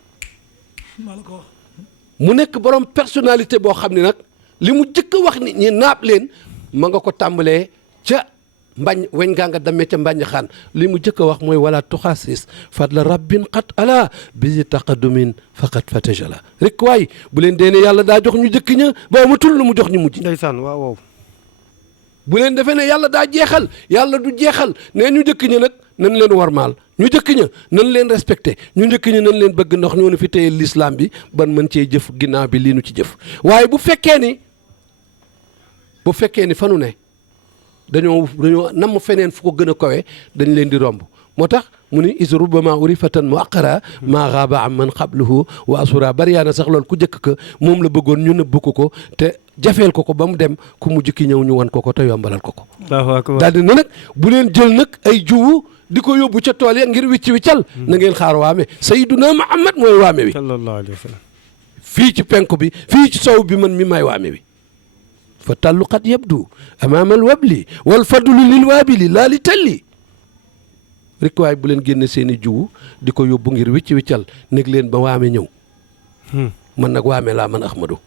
mu nekk borom personnalité boo xam ne nag li mu jëkk a wax nit ñi naab leen ma nga ko tàmbalee ca mbañ weñ ngaa nga demee ca mbañ xaan li mu jëkk a wax mooy wala tuxaasis fadla rabbin xat ala bisi taqadumin faqat fatajala rek waay bu leen dee ne yàlla daa jox ñu jëkk ña ba amatul lu mu jox ñu mujj. ndeysaan waaw waaw. bu leen defee ne yàlla daa jeexal yàlla du jeexal nee ñu jëkk ña nag nañ leen warmaal ñu jëkk ña nañ leen respecté ñu jëkk ña nañ leen bëgg ndax ñoo nu fi téye l'islam bi ban mën cee jëf ginnaaw bi lii nu ci jëf waaye bu fekkee ni fanu ne dañoo nam feneen fu ko gën a kawe dañ leen di romb moo tax mu ni is rubama uri fatan mu aqara maa xaaba am man xabluhu wa asura bari yaa na sax loolu ku jëkk ka moom la bëggoon ñu nëbb ko te jafeel ko ba mu dem ku mujj ki ñëw ñu wan ko te yombalal ko daal di na nag bu leen jël nag ay juwu di ko yóbbu ca tool ya ngir wiccal na ngeen xaar waame sayyiduna Muhammad mooy waame wi sallallahu alayhi wa sallam fii ci penku bi fii ci sow bi man mi may waame wi fa tallu qad yabdu amaama al wabli wal fadlu lil waabili laa li talli rek waaye bu leen génne seen i jiwu di ko yóbbu ngir wiccal nég leen ba waame ñëw man nag waame laa man Ahmadou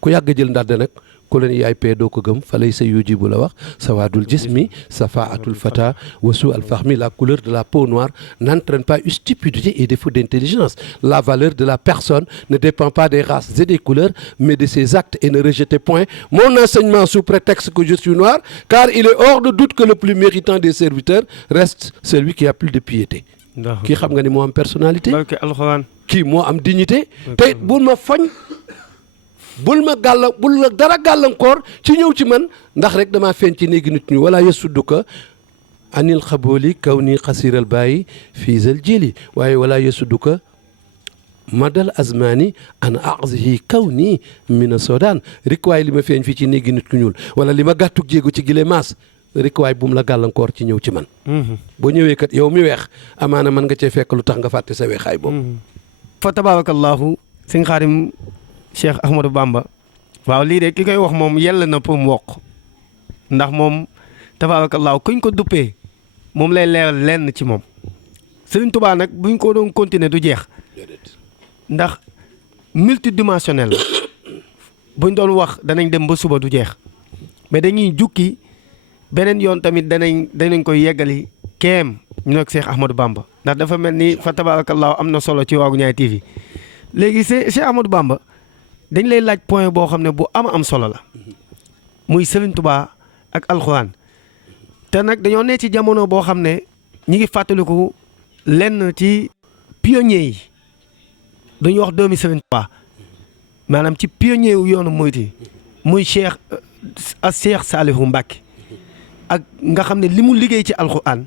ku yàgg jël ndàdd nag ku leen yaay pee doo ko gëm fa lay sa yujibu la wax sawaadul jismi safaatul fata wasu al fahmi la couleur de la peau noire n'entraîne pas une stupidité et défaut d'intelligence la valeur de la personne ne dépend pas des races et des couleurs mais de ses actes et ne rejetez point mon enseignement sous prétexte que je suis noir car il est hors de doute que le plus méritant des serviteurs reste celui qui a plus de piété kii xam nga ni moo am personnalité kii moo am dignité te bul ma foñ bul la dara gàllankoor ci ñëw ci man ndax rek damaa feeñ ci néegi nit ñi wala yasudduka anil xabooli kaw nii xasiral bàyyi fiisal jili waaye wala yasudduka madal azmani an axzihi kaw nii mina sodaan rek waaye li ma feeñ fii ci néegi nit ku ñuul wala li ma gàttug jéego ci gile maas rek waaye bu mu la gàllankoor ci ñëw ci man boo ñëwee kat yow mi weex amaana man nga cee fekk lu tax nga fàtte sa weexaay boobu fa tabarakallahu sëñ Xaadim Cheikh Ahmadou Bamba waaw lii de ki koy wax moom yell na pour mu wokk ndax moom tabaarakallaahu kuñ ko duppee moom lay leeral lenn ci moom Sëriñ Tuubaa nag buñ ko doon continuer du jeex ndax multidimensionnel la buñ doon wax danañ dem ba suba du jeex mais dañuy jukki beneen yoon tamit danañ koy yeggali keem ñu nag Cheikh Ahmadou Bamba ndax dafa mel ni fa tabaarakallaahu am na solo ci Waagu Ñaay TV léegi Cheikh Ahmadou Bamba dañ lay laaj point boo xam ne bu am solo la muy Serigne Touba ak alxuraan te nag dañoo ne ci jamono boo xam ne ñi ngi fàttaliku lenn ci pionniers yi dañuy wax doomi Serigne Touba maanaam ci pionnier wu yoonu muyti muy Cheikh Saliou Mbacké ak nga xam ne li mu liggéey ci alxuraan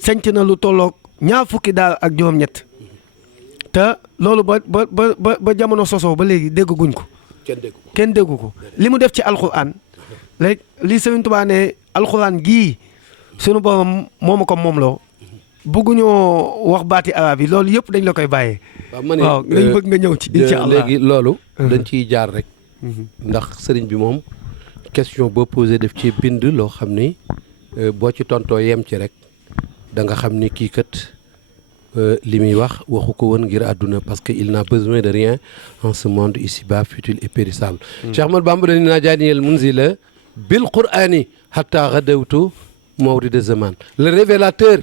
sanc na lu tolloog ñaar fukki daal ak juróom-ñett te loolu ba jamono sosoo ba léegi dégguñ ko kenn déggu ko li mu def ci alxuraan léegi li Sëriñ Tuubaa ne alxuraan gii sunu borom moomu ko moom loo bëgguñoo wax baati arab yi loolu yëpp dañ la koy bàyyee waaw dañ bëgg nga ñëw ci incha allah léegi loolu dañ ciy jaar rek ndax sëriñ bi moom question boo posé def ci bind loo xam ni boo ci tontoo yem ci rek da nga xam ni kii kat li muy waxu ko woon ngir àdduna parce que il n'a besoin de rien en ce monde ici-bas futile et périssable Cheikh Ahmadou Bamba dani naa jaaniyel munzila bil qur'ani hatta ghadawtu mawrida zaman le révélateur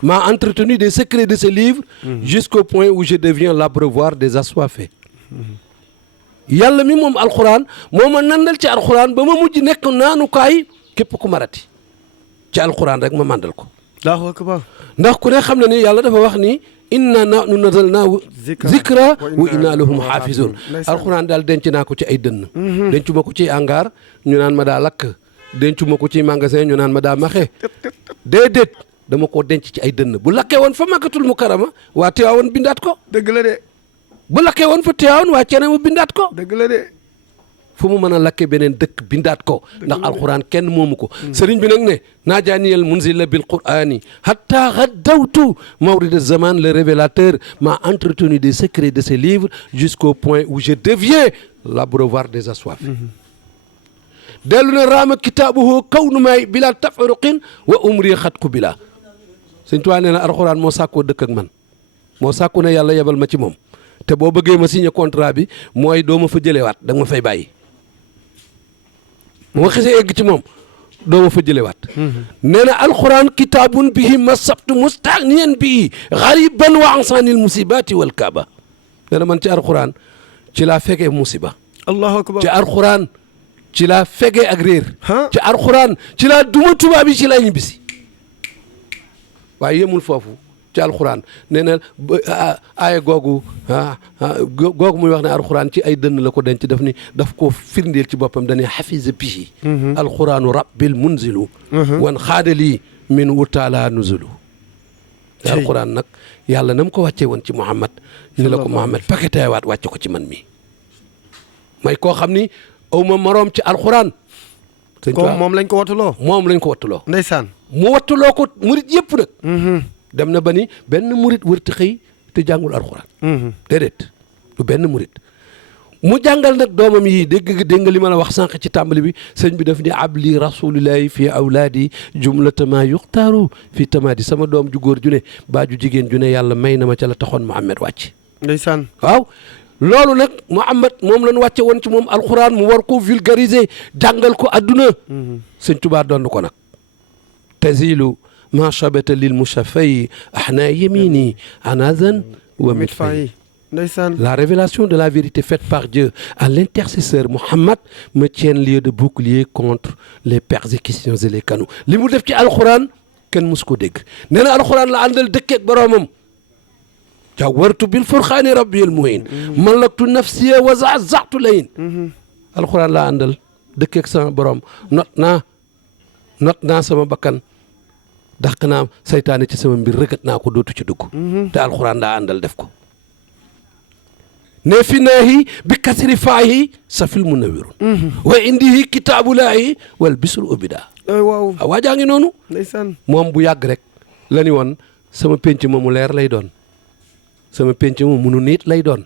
m'a entretenu des secrets de ce livre jusqu'au point où je deviens l'abreuvoir des assoiffés yàlla mi moom alxuraan moo ma nandal ci alxuraan ba ma mujj nekk naanukaay képp ku marati ci alxuraan rek ma màndal ko Allahu akbar ndax ku ne xam na ni yàlla dafa wax ni inna nahnu nazzalnaahu zikra wa inna lahu xaafizuun alxuraan daal denc naa ko ci ay dënn dencu ma ko ci hangar ñu naan ma daa lakk dencu ma ko ci magasin ñu naan ma daa maxe déedéet dama ko denc ci ay dënn bu lakkee woon fa Makkatul Mukarrama waa Tiwaawan bindaat ko dëgg la de bu lakkee woon fa Tiwaawan waa Ceneba bindaat ko dëgg la de fu mu mën a lakke beneen dëkk bindaat ko ndax alquran kenn moomu ko sëriñ bi nag ne naajaaniyel munzila bil qurani hatta gaddawtu mawrida zaman le révélateur m'a entretenu des secrets de ses livres jusqu'au point où je deviens l'abreuvoir des assoiffés dellu ne raama kitaabuhu kawnu maay bila tafaruqin wa umri xatku bila sëñ Tuubaa nee na alquran moo sàkkoo dëkk ak man moo sàkku ne yàlla yebal ma ci moom te boo bëggee ma signé contrat bi mooy doo ma fa jëlewaat da nga ma fay bàyyi bu ma xisee egg ci moom doo ma fa jëlewaat nee na alquran kitaabun bihi masabtu mustagniyan bihi xariban wa ansanil musibati wal kaaba nee na man ci alquran ci laa fegee musiba allahu akbar. ci alquran ci laa fegee ak réer ah ci alquran ci laa duma tubaab yi ci laa ñibbisi waaye yemul foofu ci alquran nee na aaya googu googu muy wax ne alquran ci ay dënn la ko denc daf ni daf ko firndeel ci boppam dañuy xafisa pihi alquranu rabbil munzilu wan xaadalii min wutaala nuzulu alquran nag yàlla na mu ko wàccee woon ci Muhammad ni la ko Muhammad paquetewaat wàcce ko ci man mi may koo xam ni aw ma moroom ci alquran comme moom lañ ko wattuloo. moom lañ ko wattuloo ndeysaan. mu wattuloo ko murit yëpp nag dem na ba ni benn murit wërti xëy te jàngul alxuraan déedéet du benn murit mu jàngal nag doomam yi dégg nga li ma la wax sànq ci tàmbali bi sëñ bi daf ni abli rasulillahi fi awlaadi jumlata ma yuxtaaru fi tamaadi sama doom ju góor ju ne baa ju jigéen ju ne yàlla may na ma ca la taxoon Muhammad wàcc ndeysaan. waaw loolu nag Muhammad moom lañ wàcce woon ci moom alxuraan mu war ko vulgariser jàngal ko adduna sëñ Tuubaa doon ko nag tazilu ma chabata lil mushafay ahna yamini anazan wa mitfay ndeysaan. la révélation de la vérité faite par Dieu à l'intercesseur Muhammad me tient lieu de bouclier contre les persécutions et les canaux li mu def ci alxuraan kenn mus ko dégg nee na alxuraan la àndal dëkkeeg boroomam jawartu bil furxaani rabbiyal muhin malaktu nafsiya wa zaazatu layin alxuraan laa àndal dëkkeeg sama borom not naa sama bakkan dàq naa saytaane ci sama mbir rëgët naa ko dootu ci dugg te alxuraan laa àndal def ko ne fi naahi bi kasri faahi safil munawwirun wa indihi kitaabulaahi wal bisru ubida waaw. waajaa ngi noonu ndeysaan. moom bu yàgg rek la ni woon sama penc ma mu leer lay doon sama penc ma munu niit lay doon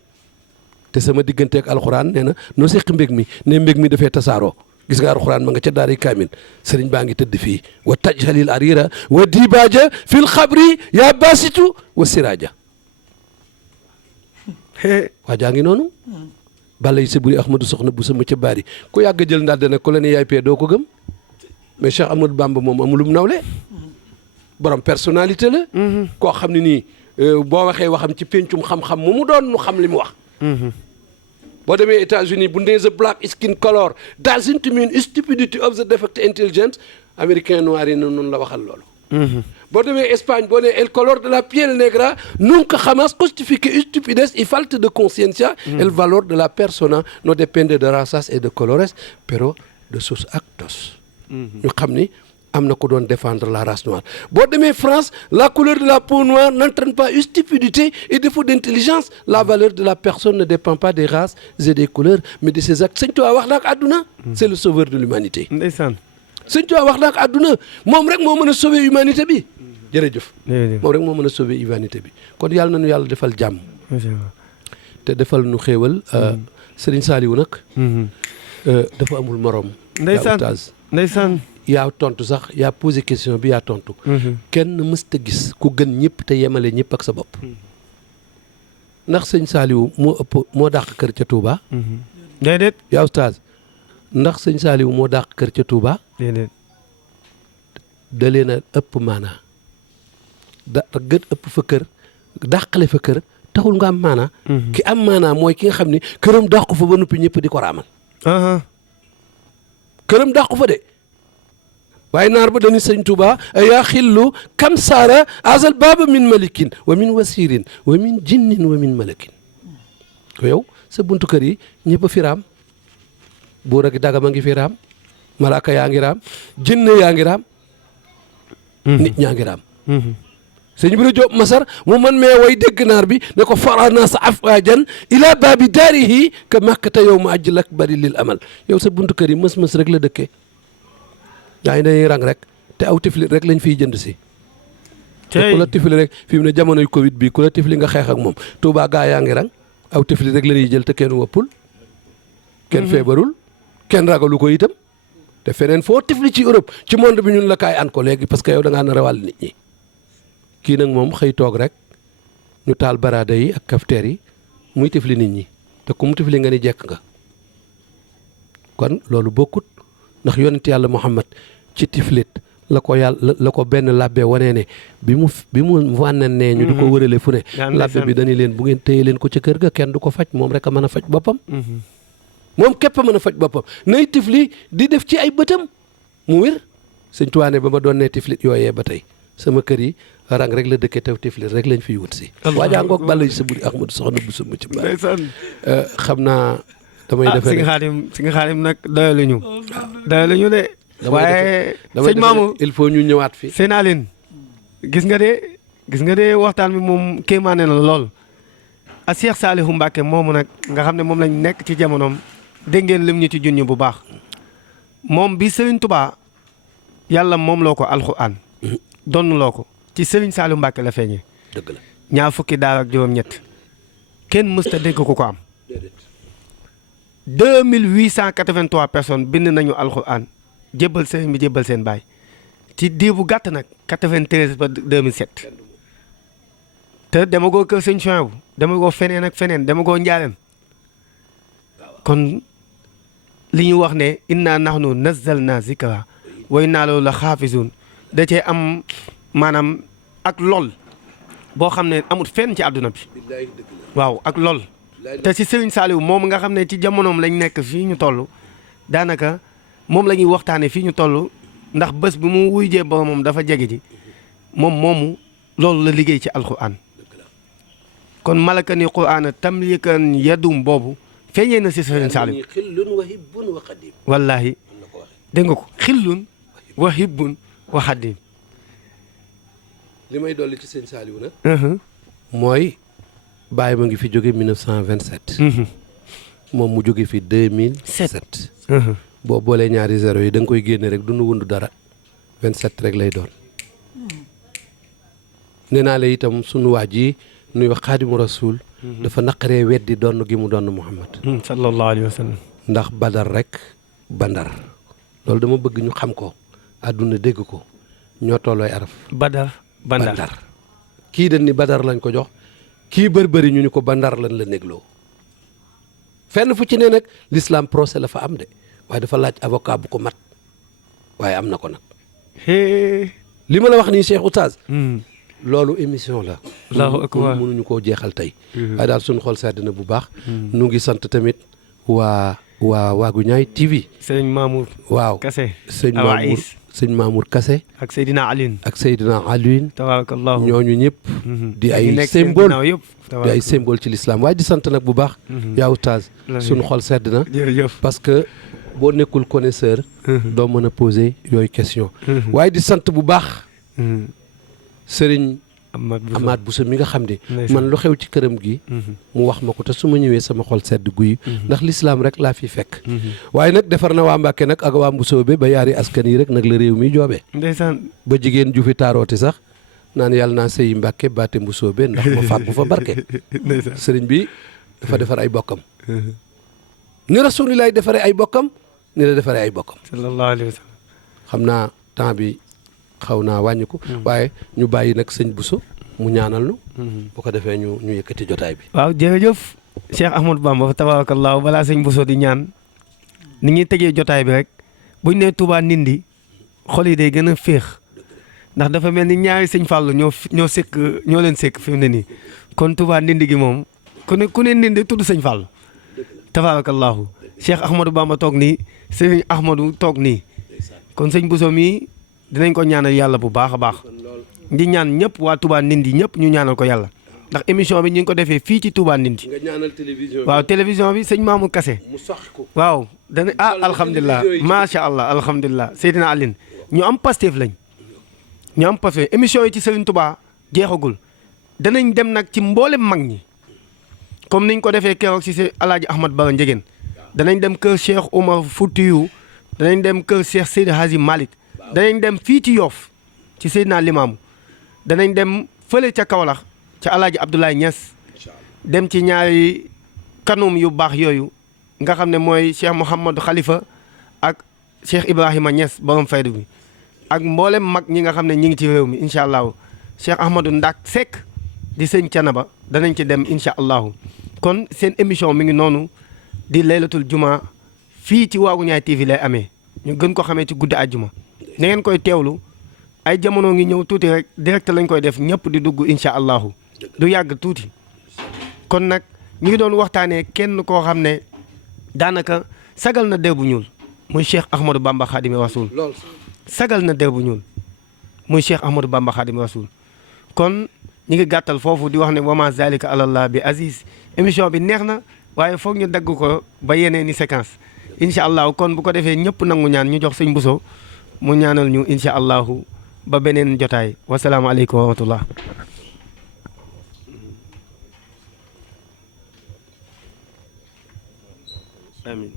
te sama digganteeg alxuraan nee na noo seqi mbég mi ne mbég mi dafee tasaaroo gis nga alxuraan ma nga ca daari kaamil sëriñ baa ngi tëdd fii wa tajhalil arira wa dibaaja fil xabri yaa basitu wa siraaja waa jaa ngi noonu bala yi saburi ahmadou soxna bu sama ca baari ku yàgg jël ndàdd nag ku la ne yaay pee doo ko gëm mais Cheikh Ahmadou Bamba moom amulum nawle borom personnalité la koo xam ne nii boo waxee waxam ci péncum xam-xam mu doon nu xam li mu wax boo demee États-Unis bu ndee the black skin color doesn't mean stupidity of the defect intelligence américain noir yi noonu la waxal loolu boo demee Espagne boo nee el color de la piel negra nunca jamás justifique stupidez y falta de conciencia el valor de la persona no depende de razas et de colores pero de sus actos ñu xam ni am na ko doon défendre la race noire boo demee France la couleur de la peau noire n'entraîne pas stupidité et défaut d'intelligence la valeur de la personne ne dépend pas des races et des couleurs mais de ses actes Sëñ Tuubaa wax na ak àdduna c'est le sauveur de l'humanité ndeysaan. Sëñ Tuubaa wax na ak àdduna moom rek moo mën a sauver humanité bi jërëjëf moom rek moo mën a sauver humanité bi kon yàlla nañu yàlla defal jàmm te defal nu xéewal Serigne Saliou nag dafa amul morom ndeysaan. yaa tontu sax yaa posé question bi yaa tontu kenn mësta gis ku gën ñëpp te yemale ñëpp ak sa bopp ndax sëñ Saliou moo dàq kër ca Touba déedéet. yaa oustaz ndax sëñ Saliou moo dàq kër ca Touba déedéet. da leen a ëpp maanaa da gën ëpp fa kër dàqale fa kër taxul nga am maanaa ki am maanaa mooy ki nga xam ni këram dàqu fa ba noppi ñëpp di ko raamal këram dàqu fa de waaye naar ba dañu sëñ Touba yaa xillu kam saara azal baaba min malikin wa min wasirin wa min jinnin wa min malakin ko yow sa buntu kër yi ñëpp a fi raam buur ak dagama ngi fi raam malaaka yaa ngi raam jinne yaa ngi raam nit ñaa ngi raam sëñ Ibra Jóob Masar mu man mee way dégg naar bi ne ko farana sa afwajan ila baabi daarihi ka makkata yow ma ajjil akbari lil amal yow sa buntu kër yi mës-mës rek la dëkkee yaa ngi dañuy rang rek te aw tifli rek lañ fiy jënd si te ku la tifli rek fi mu ne jamonoy Covid bi ku la tifli nga xeex ak moom Touba gaa yaa ngi rang aw tifli rek la ñuy jël te kenn woppul kenn feebarul kenn ragalu ko itam te feneen foo tifli ci Europe ci monde bi ñun la kaay an ko léegi parce que yow da ngaa nar a wàll nit ñi kii nag moom xëy toog rek ñu taal baraada yi ak kafteer yi muy tifli nit ñi te ku mu tifli nga ni jekk nga kon loolu bokkut ndax yonent yàlla Muhammad ci tiflit la ko yàlla la ko benn labbe wanee ne bi mu wànnanee ñu di ko wërale fu ne labbe bi dañu leen bu ngeen téye leen ko ca kër ga kenn du ko faj moom rek a mën a faj boppam moom képp a mën a faj boppam nay tifli di def ci ay bëtam mu wér sëñ Tuubaa ne ba ma doon ne tiflit yooyee ba tey sama kër yi rang rek la dëkkee taw tiflit rek lañ fiy wut si waajaa ngoog bala sa buri Ahmadou soxna bu sama ci ba xam naa damay defee si nga xaadim nag doyaluñu de waaye sëñ Mamour il faut ñu ñëwaat fi sëñ Aline gis nga de waxtaan bi moom kéemaane na lool a Cheikh Saliou Mbacké moomu nag nga xam ne moom lañ nekk ci jamonoom dégg ngeen lim ñu ci junñu bu baax moom bi Serigne Touba yàlla moom loo ko alxuraan donn loo ko ci Serigne Saliou Mbacké la feeñee dëgg la ñaar fukki daara ak juróom-ñett kenn mësta dégg ko am 2883 personnes bind nañu alxuraan jébbal sëriñ bi jébbal seen baay ci diir bu gàtt nag 93 ba 2007 te dama goo kër sëñ Chouaïbou dama goo feneen ak feneen dama goo njaareem kon li ñu wax ne inna nahnu nazzalna zikra wa inna lahu la xaafizun da cee am maanaam ak lool boo xam ne amut fenn ci àdduna bi waaw ak lool te ci Serigne Saliou moom nga xam ne ci jamonoom lañ nekk fii ñu toll daanaka moom la ñuy waxtaane fii ñu toll ndax bés bi mu wuy jee boromam dafa jege ji moom moomu loolu la liggéey ci alquran kon malaka ni qur'ana tamlikan yadum boobu feeñee na si Serigne Saliou wallaahi dégg nga ko xillun wa hibbun wa xaddim li may dolli ci Serigne Saliou nag mooy bàyyi ma ngi fi jóge 1927 moom mu jóge fi 2007 boo boolee ñaari zéro yi da nga koy génne rek du nu wundu dara 27 rek lay doon nee naa la itam sunu waa ji nuy wax xaadimu rasul dafa naqaree weddi doon gi mu doon Muhammad sallallahu alayhi wa sallam ndax badar rek bandar loolu dama bëgg ñu xam ko àdduna dégg ko ñoo tollooy araf badar bandar kii dañ ni badar lañ ko jox kii bëri ñu ni ko bandar lañ la négloo fenn fu ci ne nag l'islam procès la fa am de waaye dafa laaj avocat bu ko mat waaye am na ko nag li ma la wax nii Cheikh Oustaz loolu émission la Allahu akbar mënuñu koo jeexal tey waaye daal suñu xol sedd na bu baax nu ngi sant tamit waa Waaguñaay TV sëñ Mamour waaw Kassé sëñ Mamour Kassé ak Seydina Alioune tabarakallahu ñooñu ñëpp di ay symbole ci l'islam waaye di sant nag bu baax yaa Oustaz suñu xol sedd na parce que boo nekkul connaisseur doo mën a poser yooyu question waaye di sant bu baax Serigne Amath Bousso mi nga xam ne man lu xew ci këram gi mu wax ma ko te su ma ñëwee sama xol sedd guy ndax l'islam rek laa fi fekk waaye nag defar na waa Mbàkke nag ak waa Mbusoo be ba yaari askan yi rek nag la réew mi joobee ndeysaan ba jigéen ju fi taarooti sax naan yàlla naa sëyi Mbàkke baate Mbusoo be ndax ma fàggu fa barke sëriñ bi dafa defar ay bokkam ni rasulilaay defaree ay bokkam ni la defaree ay bokkam sallallahu alayhi wa sallam xam naa temps bi xaw naa wàññi ko waaye ñu bàyyi nag sëñ Bousso mu ñaanal nu bu ko defee ñu yëkkati jotaay bi waaw jërëjëf Cheikh Ahmadou Bamba fa tabarakallahu balaa sëñ Bousso di ñaan ni ñuy tegee jotaay bi rek buñ ne Touba Ndindi xol yi day gën a féex ndax dafa mel ni ñaari sëñ Fallou ñoo leen sekk fi mu ne nii kon Touba Ndindi gi moom ku ne Ndindi tudd sëñ Fallou tabarakallahu Cheikh Ahmadou Bamba toog nii sëñ Ahmadou toog nii kon sëñ Bousso mii dinañ ko ñaanal yàlla bu baax a baax di ñaan ñëpp waa Touba Ndindi ñëpp ñu ñaanal ko yàlla ndax émission bi ñu ngi ko defee fii ci Touba Ndindi nga ñaanal télévision waaw télévision bi sëñ Mamour Kassé mu sax ko waaw dana alhamdulilah macha allah alhamdulilah Seydina Aline ñu am Pastef lañ ñu am Pastef émission yi ci Serigne Touba jeexagul danañ dem nag ci mboolem mag ñi comme niñ ko defee keroog si Alaaji Ahmad Bara Ndiéguène danañ dem kër Cheikh Oumar Foutiyou danañ dem kër Cheikh Seydi Hadji Malick danañ dem fii ci Yoff ci Seydina Limaamu danañ dem fële ca Kaolack ca Alaaji Abdoulaye Niass dem ci ñaari kanum yu baax yooyu nga xam ne mooy Cheikh Mouhamadou Khalifa ak Cheikh Ibrahima Niass borom faydu bi ak mboolem mag ñi nga xam ne ñi ngi ci réew mi incha allahu Cheikh Ahmadou Ndak Seck di sëñ Canaba danañ ci dem incha allahu kon seen émission mi ngi noonu di laylatul juma fii ci Waaguñaay TV lay amee ñu gën ko xamee ci guddi àjjuma na ngeen koy teewlu ay jamono ngi ñëw tuuti rek direct lañ koy def ñëpp di dugg incha allahu du yàgg tuuti kon nag ñu ngi doon waxtaanee kenn koo xam ne daanaka sagal na der bu ñuul muy Cheikh Ahmadou Bamba Khadimou Rassoul sagal na der bu ñuul muy Cheikh Ahmadou Bamba Khadimou Rassoul kon ñi ngi gàttal foofu di wax ne wama zalika alallah bi aziz émission bi neex na waaye foog ñu dagg ko ba yeneen i séquence incha allahu kon bu ko defee ñëpp nangu ñaan ñu jox sëñ Bousso mu ñaanal ñu incha allahu ba beneen jotaay wasalaamaaleykum wa rahmatullah amin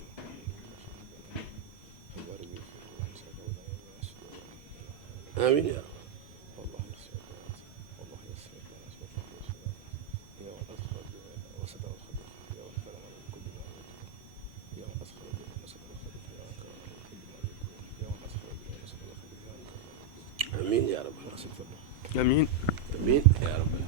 amiin yaa amiin yaa rabbal amin amiin yaa rabbal